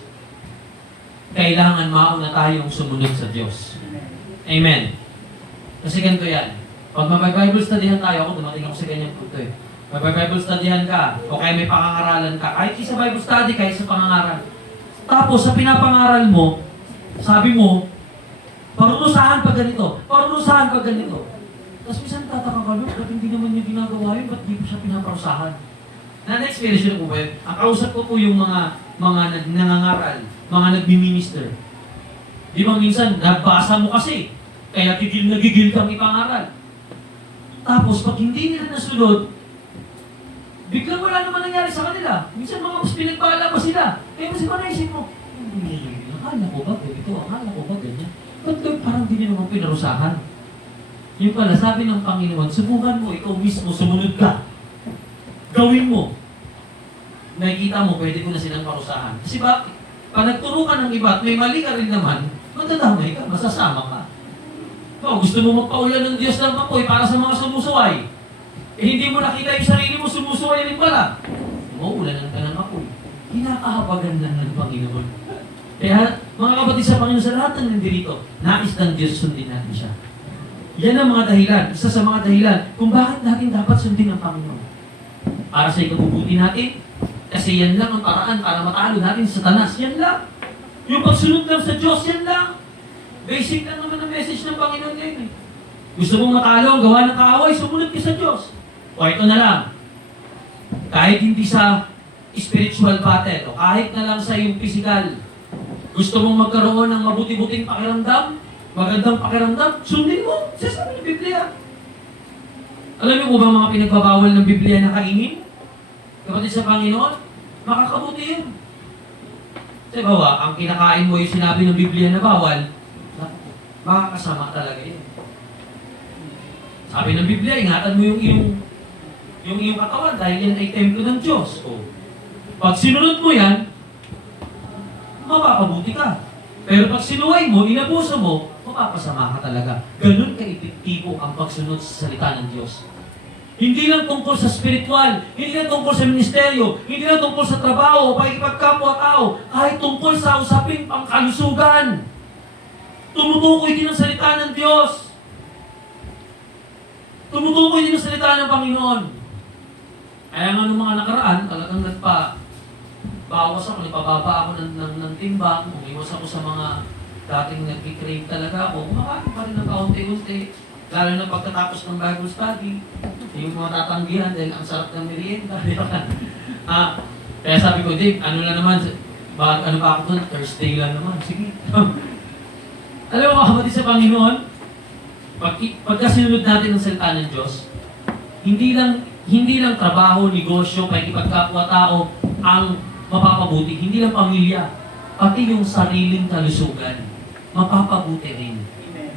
kailangan mauna tayong sumunod sa Diyos. Amen. Kasi ganito yan. Pag may-Bible studyhan tayo, ako dumating ako sa ganyang punto eh. May-Bible studyhan ka, o kaya may pangangaralan ka, kahit sa Bible study, kahit sa pangangaral. Tapos sa pinapangaral mo, sabi mo, parunusahan pag ganito, parunusahan pag ganito. Tapos minsan tataka ka, ba't hindi naman niya ginagawa yun, ba't di ko siya pinaparusahan? Na-experience ko po ba yun? Ang kausap ko po yung mga nangangaral, mga nagmi-minister. Di ba minsan, nabasa mo kasi, kaya nagigil kang ipangaral. Tapos pag hindi nila nasunod, biglang wala naman nangyari sa kanila. Minsan mga mas pinagpala pa sila. Kaya kasi naisip mo, akala ko ba ganito, akala ko ba ganyan. Ba't parang hindi naman pinarusahan? Yung pala, sabi ng Panginoon, subukan mo, ikaw mismo, sumunod ka. Gawin mo. Nakikita mo, pwede ko na silang parusahan. Kasi ba, pag nagturo ka ng iba at may mali ka rin naman, madadamay ka, masasama ka. So, gusto mo magpaulan ng Diyos ng apoy para sa mga sumusuway. Eh, hindi mo nakita yung sarili mo, sumusuway rin pala. Mauulanan ka ng apoy. Kinakahabagan lang ng Panginoon. Kaya, mga kapatid sa Panginoon, sa lahat ng nandito, nais ng Diyos sundin natin siya. Yan ang mga dahilan, isa sa mga dahilan kung bakit natin dapat sundin ang Panginoon. Para sa ikabubuti natin, kasi yan lang ang paraan para matalo natin sa Satanas. Yan lang. Yung pagsunod lang sa Diyos, yan lang. Basic lang naman ang message ng Panginoon ngayon eh. Gusto mong matalo ang gawa ng kaaway, sumunod ka sa Diyos. O ito na lang. Kahit hindi sa spiritual battle, o kahit na lang sa iyong physical. Gusto mong magkaroon ng mabuti-buting pakiramdam, magandang pakiramdam, sundin mo. Sasabi ng Biblia. Alam niyo po ba mga pinagbabawal ng Biblia na kainin? Kapatid sa Panginoon, makakabuti yun. Kasi bawa, ang kinakain mo yung sinabi ng Biblia na bawal, makakasama talaga yun. Sabi ng Biblia, ingatan mo yung iyong katawan dahil yan ay templo ng Diyos. O, pag sinunod mo yan, mapapabuti ka. Pero pag sinuway mo, inabuso mo, mapapasama ka talaga. Ganun ka-epektibo ang pagsunod sa salita ng Diyos. Hindi lang tungkol sa spiritual, hindi lang tungkol sa ministeryo, hindi lang tungkol sa trabaho o pakikipagkapwa-tao, kahit tungkol sa usaping pangkalusugan. Tumutukoy din ang salita ng Diyos. Tumutukoy din ang salita ng Panginoon. Kaya nga nung mga nakaraan, talagang nagpa-bawas ako, nagpababa ako ng timbang, umiwas ako sa mga dating nag-crave talaga ako, kumakain pa rin ng kaunti-unti. Lalo na pagkatapos ng Bible study, yung mga tatanggihan dahil ang sarap ng merienda. Kaya sabi ko, Dave, ano lang naman, ano ba ako doon? Thursday lang naman. Sige. Alam mo mga kapatid sa Panginoon, pagka sinunod natin ang salita ng Diyos, hindi lang trabaho, negosyo, pakikipagkapwa-tao ang mapapabuti. Hindi lang pamilya, pati yung sariling kalusugan, mapapabuti rin.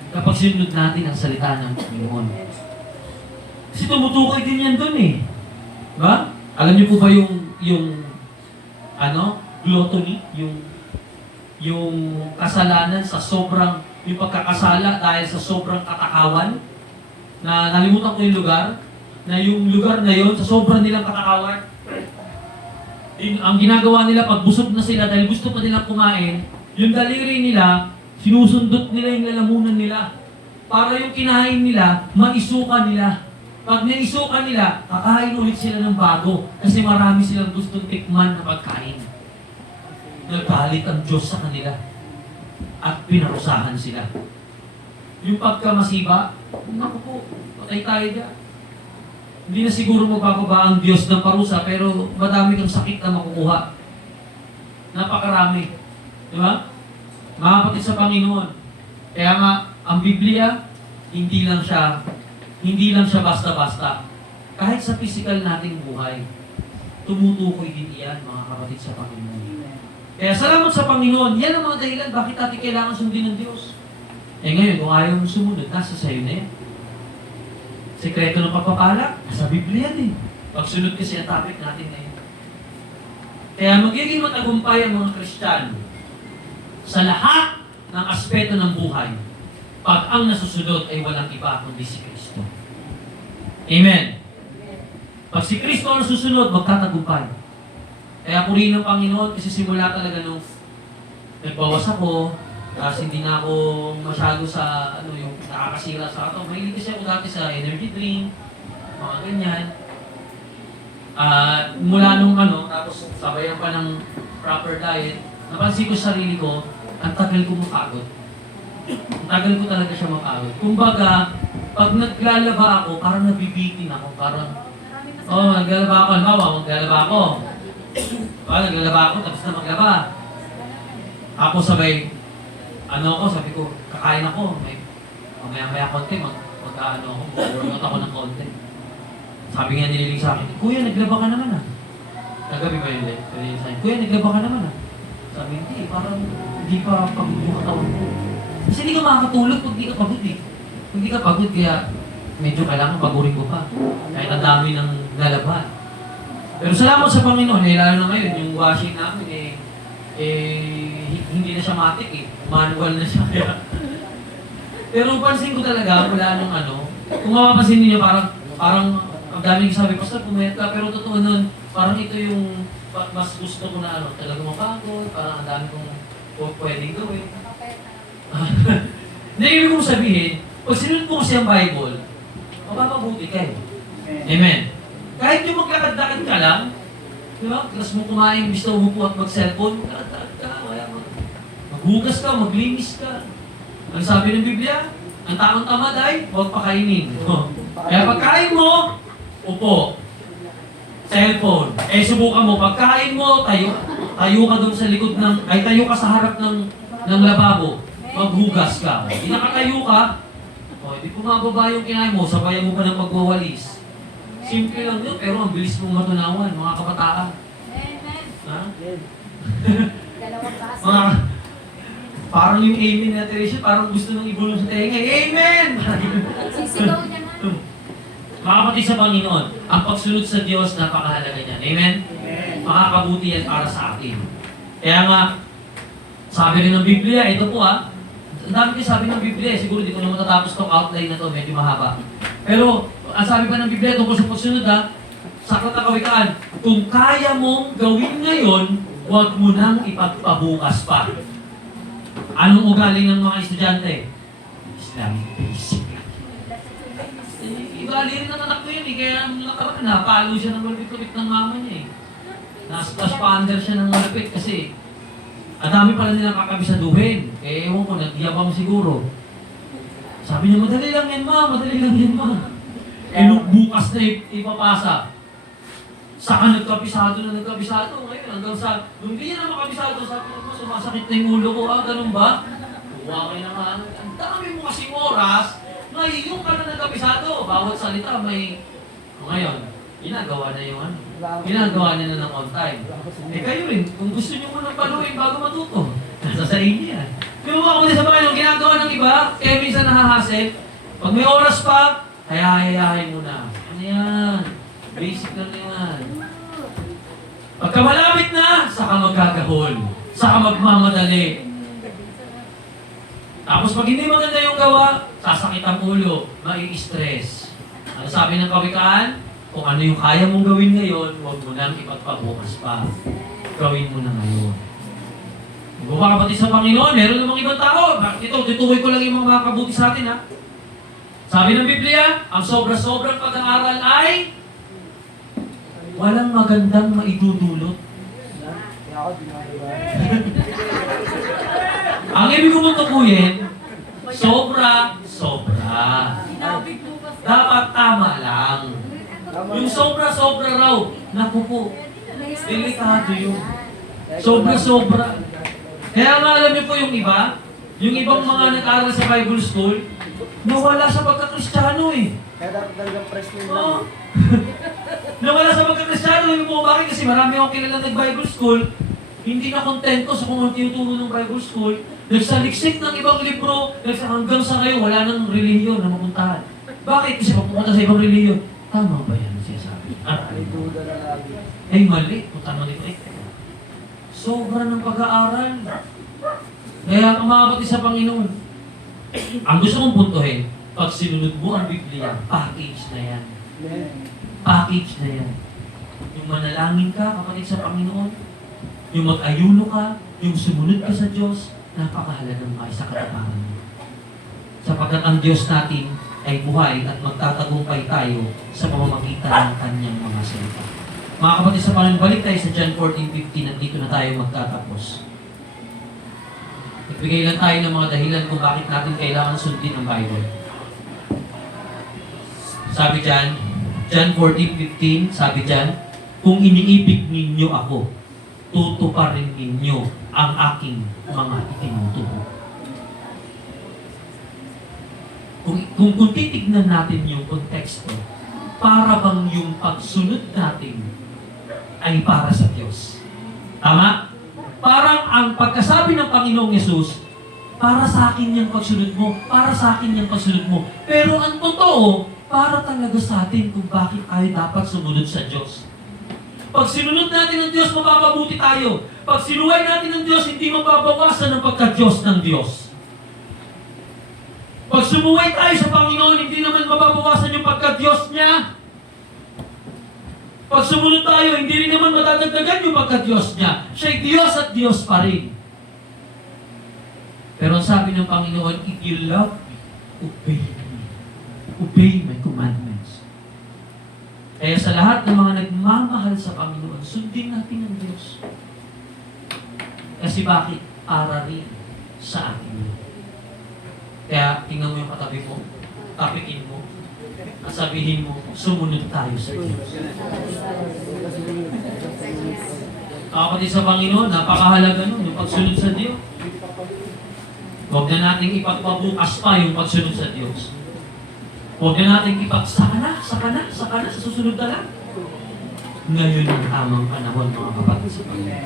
Kapag sinunod natin ang salita ng Panginoon. Kasi tumutukoy din yan dun eh. Diba? Alam niyo po ba yung gluttony, yung kasalanan sa sobrang, yung pagkakasala dahil sa sobrang katakawan, na nalimutan ko yung lugar, na yung lugar na yon sa sobrang nilang katakawan, ang ginagawa nila pag busog na sila dahil gusto pa nilang kumain, yung daliri nila, sinusundot nila yung lalamunan nila para yung kinain nila, maisuka nila. Pag naisuka nila, kakain ulit sila ng bago kasi marami silang gustong tikman na pagkain. Nagalit ang Diyos sa kanila at pinarusahan sila. Yung pagkamasiba, naku po, patay tayo dyan. Hindi na siguro magbababa ang Diyos ng parusa pero madami kang sakit na makukuha. Napakarami. Di ba? Mga kapatid sa Panginoon. Kaya nga, ang Biblia, hindi lang siya basta-basta. Kahit sa physical nating buhay, tumutukoy din iyan, mga kapatid sa Panginoon. Kaya salamat sa Panginoon. Yan ang mga dahilan bakit natin kailangan sundin ng Diyos. Ngayon, kung ayaw mong sumunod, nasa sayo na yan. Sekreto ng pagpapala, nasa Biblia din. Pagsunod kasi ang topic natin ngayon. Kaya magiging matagumpay ang mga Kristiyano sa lahat ng aspeto ng buhay pag ang nasusunod ay walang iba kundi si Kristo. Amen. Pag si Kristo ang nasusunod, magtatagumpay. Kaya purihin ng Panginoon kasi simula talaga nung nagbawas ako, kasi hindi na ako masyado sa yung nakakasira sa ato. Mahilig kasi ako dati sa energy drink, mga ganyan. Mula nung tapos sabayan pa ng proper diet, napansin ko sa sarili ko, ang tagal ko mapagod. Ang tagal ko talaga siya mapagod. Kumbaga, pag naglalaba ako, parang nabibitin ako. Parang, naglalaba ako. Halimbawa, naglalaba ako, tapos na maglaba. Ako sabay, sabi ko, kakain ako. Mamaya konti, mag-workout ako ng konti. Sabi nga nililing sa akin, Kuya, naglaba ka naman ah. Kagabi ba yun? Kuya, naglaba ka naman ah. Sabi, hindi, parang hindi pa pagod yung katawan ko. Kasi hindi ka makakatulog pag di ka pagod eh. Pag di ka pagod, kaya medyo kailangan pagurin ko pa. Kahit ang dami ng lalaban. Pero salamat sa Panginoon, lalo na ngayon, yung washing namin hindi na siya matik eh. Manual na siya. Pero pansin ko talaga, wala nung kung mapapansin niyo parang ang daming sabi, Pastor, pumayat ka, pero totoo nun, parang ito yung mas gusto ko na talaga mapagod, parang ang dami kong pwedeng gawin. Hindi, ibig kong sabihin, pag sinunod mo kasi ang Bible, mapapabuti kayo. Amen. Kahit yung maglakad-lakad ka lang, di ba? Tapos mo kumain, gusto umupo at mag-cellphone, maglakad ka, maghugas ka, maglinis ka. Ang sabi ng Biblia, ang taong tamad ay huwag pakainin. Kaya pagkain mo, upo. Cellphone. Eh, subukan mo, pagkain mo, tayo ka doon sa likod tayo ka sa harap ng lababo. Maghugas ka. Hindi nakatayo ka, hindi bumababa yung kinain mo, sabayan mo pa ng pagwawalis. Simple lang yun, pero ang bilis mong matunawan, mga kabataan. Amen. Ha? Dalawang basa. Mga, parang yung amen na Teresya, parang gusto nang ibulong sa tenga. Amen! Sisigaw niya nga. Mga kapatid sa Panginoon, ang pagsunod sa Diyos, napakahalaga niyan. Amen? Makakabuti yan para sa atin. Kaya nga, sabi rin ng Biblia, ito po ang dami din sabi ng Biblia, siguro di ko na matatapos itong outline na to, medyo mahaba. Pero, ang sabi pa ng Biblia tungkol sa pagsunod sa Kawikaan, kung kaya mong gawin ngayon, huwag mo nang ipagpabukas pa. Anong ugali ng mga estudyante? Islamic basic. Ibali rin ang anak ko yun kaya nakaraan napalo siya ng malupit-lupit ng mama niya Nas pander siya ng malupit kasi ang dami pala nilang kakabisaduhin. Ewan ko, nagyabang siguro. Sabi niya, madali lang yan ma. Bukas na ipapasa. Saka nagkabisado. Ngayon, hanggang sa, nung hindi niya na makabisado, sabi niya, sumasakit na yung ulo ko. Ganun ba? Huwag kayo naman. Ang dami mo kasing oras, yung ka na nagkabisado. Bawat salita may, ngayon, ginagawa niya na ng on time. Kayo rin, kung gusto niyo munang paluin bago matuto, nasa sa inyo yan. Pero ako din sa bahay, ginagawa ng iba, kaya minsan nahahasil, pag may oras pa, hayahin mo na. Ano yan? Basic lang yan. Pagka malapit na, saka magkagahol. Saka magmamadali. Tapos pag hindi maganda yung gawa, sasakit ang ulo, mai-stress. Ano sabi ng Kawikaan? Kung ano yung kaya mong gawin ngayon, huwag mo nang ipagpabukas pa. Gawin mo na ngayon. Kung mga kapatid sa Panginoon, meron namang ibang tao. Ito, tutukoy ko lang yung mga kabuti sa atin, Sabi ng Biblia, ang sobra-sobrang pag-aaral ay walang magandang maidudulot. Ang ibig kong tukuyin, sobra-sobra. Dapat tama lang. Yung sobra-sobra raw, naku po, delikado yun. Sobra-sobra. Kaya nga alam niyo po yung ibang mga nag-aaral sa Bible School, nawala sa pagkakristyano Kaya dapat talagang press mo Oo. Nawala sa pagkakristyano, yung po bakit? Kasi marami akong kilala nag-Bible School, hindi na kontento sa kung ano tinuturo ng Bible School, nagsaliksik ng ibang libro, hanggang sa ngayon, wala nang relihiyon na mapuntahan. Bakit? Kasi papunta sa ibang relihiyon. Tama ba yan siya sabi? duda na lagi. Mali. Kung tama nito sobra ng pag-aaral. Kaya ang mga kapatid sa Panginoon, ang gusto kong puntuhin, pag sinunod mo ang Biblia, package na yan. Package na yan. Yung manalangin ka, kapatid sa Panginoon, yung mag-ayuno ka, yung sumunod ka sa Diyos, napakahalagang mga sa katapatan mo. Sapagkat ang Diyos natin ay buhay at magtatagumpay tayo sa pamamagitan ng kanyang mga salita. Mga kapatid sa Panginoon, balik tayo sa John 14:15 at dito na tayo magtatapos. Nagbigay lang tayo ng mga dahilan kung bakit natin kailangan sundin ang Bible. Sabi dyan, John 14:15, sabi dyan, kung iniibig ninyo ako, tutuparin ninyo ang aking mga itinuturo. Kung titignan natin yung konteksto, para bang yung pagsunod natin ay para sa Diyos. Tama? Parang ang pagkasabi ng Panginoong Yesus, para sa akin yung pagsunod mo, para sa akin yung pagsunod mo. Pero ang totoo, para talaga sa atin kung bakit tayo dapat sumunod sa Diyos. Pag sinunod natin ng Diyos, mapapabuti tayo. Pag sinuway natin ng Diyos, hindi mababawasan ang pagka-Diyos ng Diyos. Pag sumuway tayo sa Panginoon, hindi naman mababawasan yung pagka-Diyos niya. Pag sumunod tayo, hindi rin naman matadagdagan yung pagka-Diyos niya. Siya'y Diyos at Diyos pa rin. Pero ang sabi ng Panginoon, if you love me, obey me. Obey my commandments. Kaya sa lahat ng mga nagmamahal sa Panginoon, sundin natin ang Diyos. Kasi bakit? Para rin sa atin. Kaya tingnan mo yung katabi mo, tapikin mo. at sabihin mo, sumunod tayo sa Diyos. Kapatid sa Panginoon, napakahalaga nun, yung pagsunod sa Diyos. Huwag na nating ipagpabukas pa yung pagsunod sa Diyos. Huwag na nating saka na, sa susunod na lang. Ngayon ang tamang panahon, mga kapatid sa Panginoon.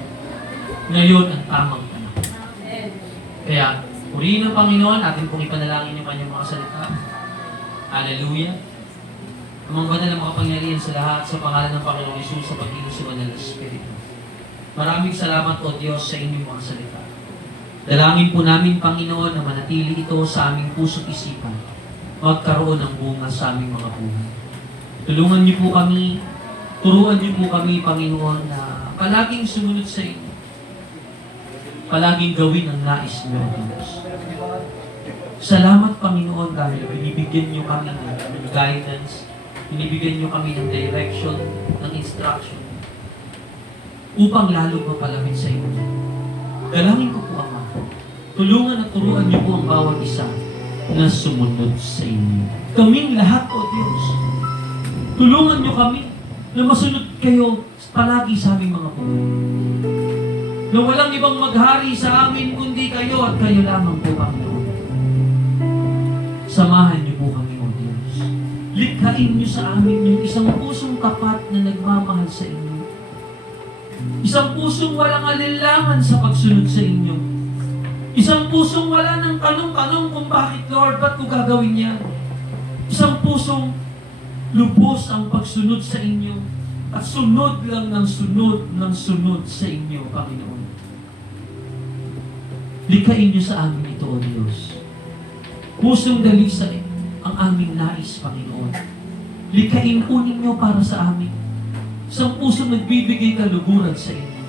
Ngayon ang tamang panahon. Kaya, purihin ng Panginoon, atin pong ipanalangin yung kanyang mga salita. Hallelujah. Amang banal na makapangyarihan sa lahat sa pangalan ng Panginoong Hesus sa pag-ilos sa banal na Espiritu. Maraming salamat o Diyos sa inyong mga salita. Dalangin po namin, Panginoon, na manatili ito sa aming puso't isipan. Magkaroon ng bunga sa aming mga buhay. Tulungan niyo po kami, turuan niyo po kami, Panginoon, na palaging sumunod sa inyo. Palaging gawin ang nais niyo, O Diyos. Salamat, Panginoon, dahil binibigyan niyo kami ng guidance, binibigyan niyo kami ng direction, ng instruction, upang lalo mapalapit sa inyo. Dalangin ko po, Ama, tulungan at turuan niyo po ang bawat isa na sumunod sa inyo. Kaming lahat, O Diyos, tulungan niyo kami na masunod kayo palagi sa aming mga buhay. Na walang ibang maghari sa amin kundi kayo at kayo lamang po, Panginoon. Samahan niyo po kami, O Diyos. Likhain niyo sa amin yung isang pusong tapat na nagmamahal sa inyo. Isang pusong walang alinlangan sa pagsunod sa inyo. Isang pusong wala ng tanong-tanong kung bakit, Lord, ba't ko gagawin yan? Isang pusong lubos ang pagsunod sa inyo at sunod lang ng sunod sa inyo, Panginoon. Likhain niyo sa amin ito, O Diyos. Pusong dalisay ang aming nais, Panginoon. Likhain po ninyo para sa amin. Isang pusong nagbibigay kaluguran sa inyo.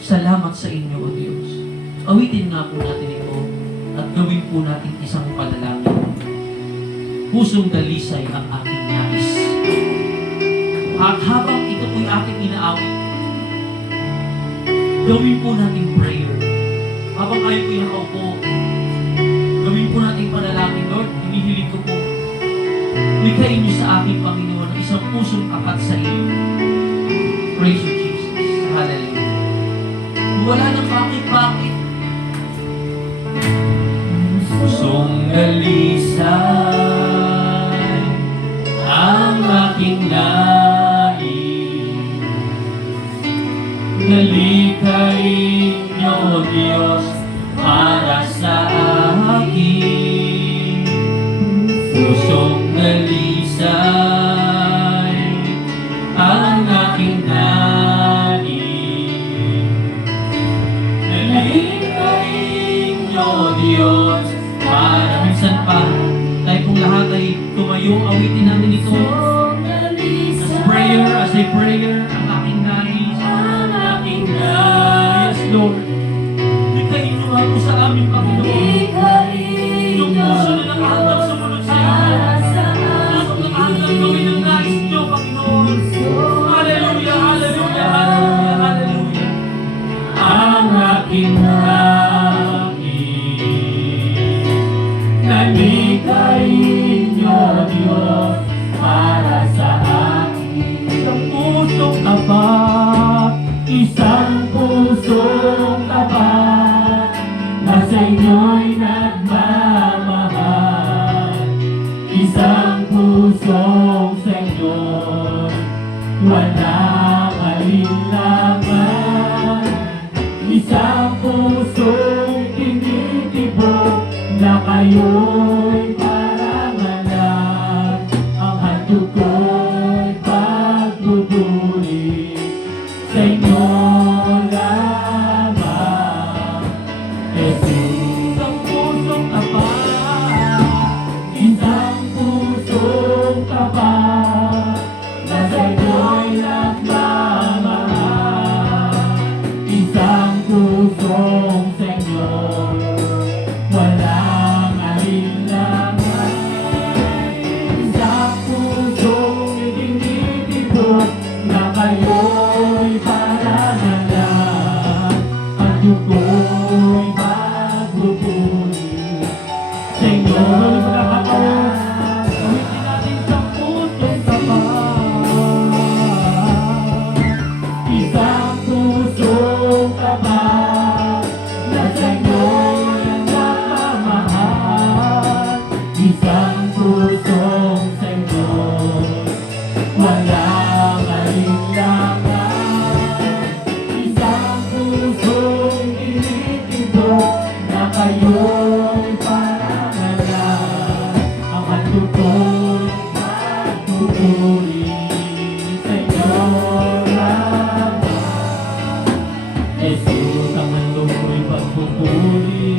Salamat sa inyo, O Diyos. Awitin nga po natin ito at gawin po natin isang panalangin. Pusong dalisay ang aking nais. At habang ito po'y ating inaawit, gawin po natin prayer. Habang kayo po'y nakaupo, gawin po natin panalangin. Lord, hinihiling ko po, likhain niyo sa aking Panginoon ang isang pusong tapat sa iyo. Praise you, Jesus. Hallelujah. Wala nang bakit-bakit. Pusong dalisay ang aking nais. Nalikhain niyo, O Diyos, para sa akin. Pusong dalisay ang aking nais. Nalikhain niyo, O Diyos, para minsan pa tayo pong lahat ay tumayo, awitin namin ito as a prayer, ang aking nais, yes, Lord. Likhain niyo ako sa aming Panginoon. Yung puso na nakahandang sumunod sa inyo. Puso na nakahandang gawin ang nais niyo, Panginoon. Hallelujah, hallelujah, hallelujah, hallelujah. Ang aking nais, nalikhain niyo, Diyos, para sa akin. Isang pusong tapat, isang pusong tapat, na sa inyo'y nagmamahal. Isang pusong sa inyo'y walang alinlangan. Isang pusong tinitibok na kayo'y parang anak. Ang handog ko'y pagbubuli sa inyo lamang, Jesus. Isang pusong tapat, isang pusong tapat, na sa inyo'y nagmamahal. Isang pusong sa inyo walang alinlangan. walang alinlangan. Isang pusong initibok na kayo'y parangalan. Ang hatuko'y pagpupuri sa inyong Ama. Jesus, ang hatuko'y pagpupuri,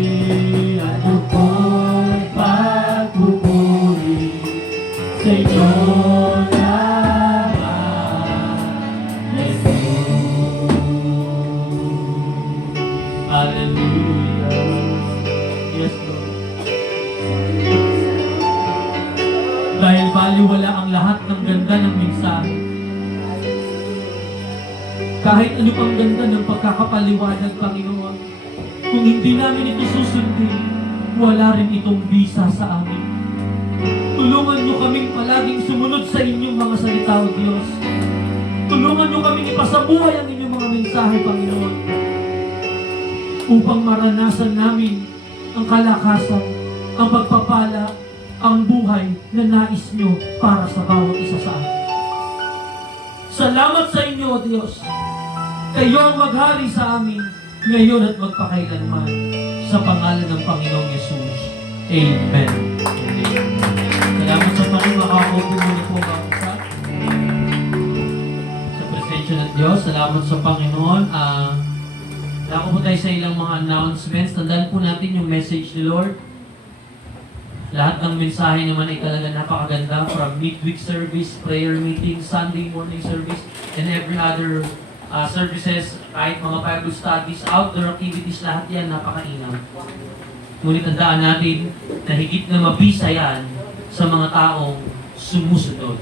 ang hatuko'y pagpupuri sa inyong Ama. Jesus. Hallelujah. Yes, Lord. Dahil baliwala ang lahat ng ganda ng mensahe. Kahit ano pang ganda ng pagkakapaliwanag, Panginoon, kung hindi namin ito susundin, wala rin itong bisa sa amin. Tulungan niyo kaming palaging sumunod sa inyong mga salita, O Diyos. Tulungan niyo kaming ipasabuhay ang inyong mga mensahe, Panginoon, upang maranasan namin ang kalakasan, ang pagpapala, ang buhay na nais niyo para sa bawat isa sa amin. Salamat sa inyo, O Diyos. Kayo ang maghari sa amin ngayon at magpakailanman. Sa pangalan ng Panginoong Yesus. Amen. Amen. Salamat sa Panginoon. Makakaupo muna po ba sa presensya ng Diyos. Salamat sa Panginoon. Nako po tayo sa ilang mga announcements. Tandaan po natin yung message ni Lord. Lahat ng mensahe naman ay talaga napakaganda, from midweek service, prayer meeting, Sunday morning service, and every other services, kahit mga Bible studies, outdoor activities, lahat yan napakainam. Ngunit tandaan natin na higit na mabisa yan sa mga taong sumusunod.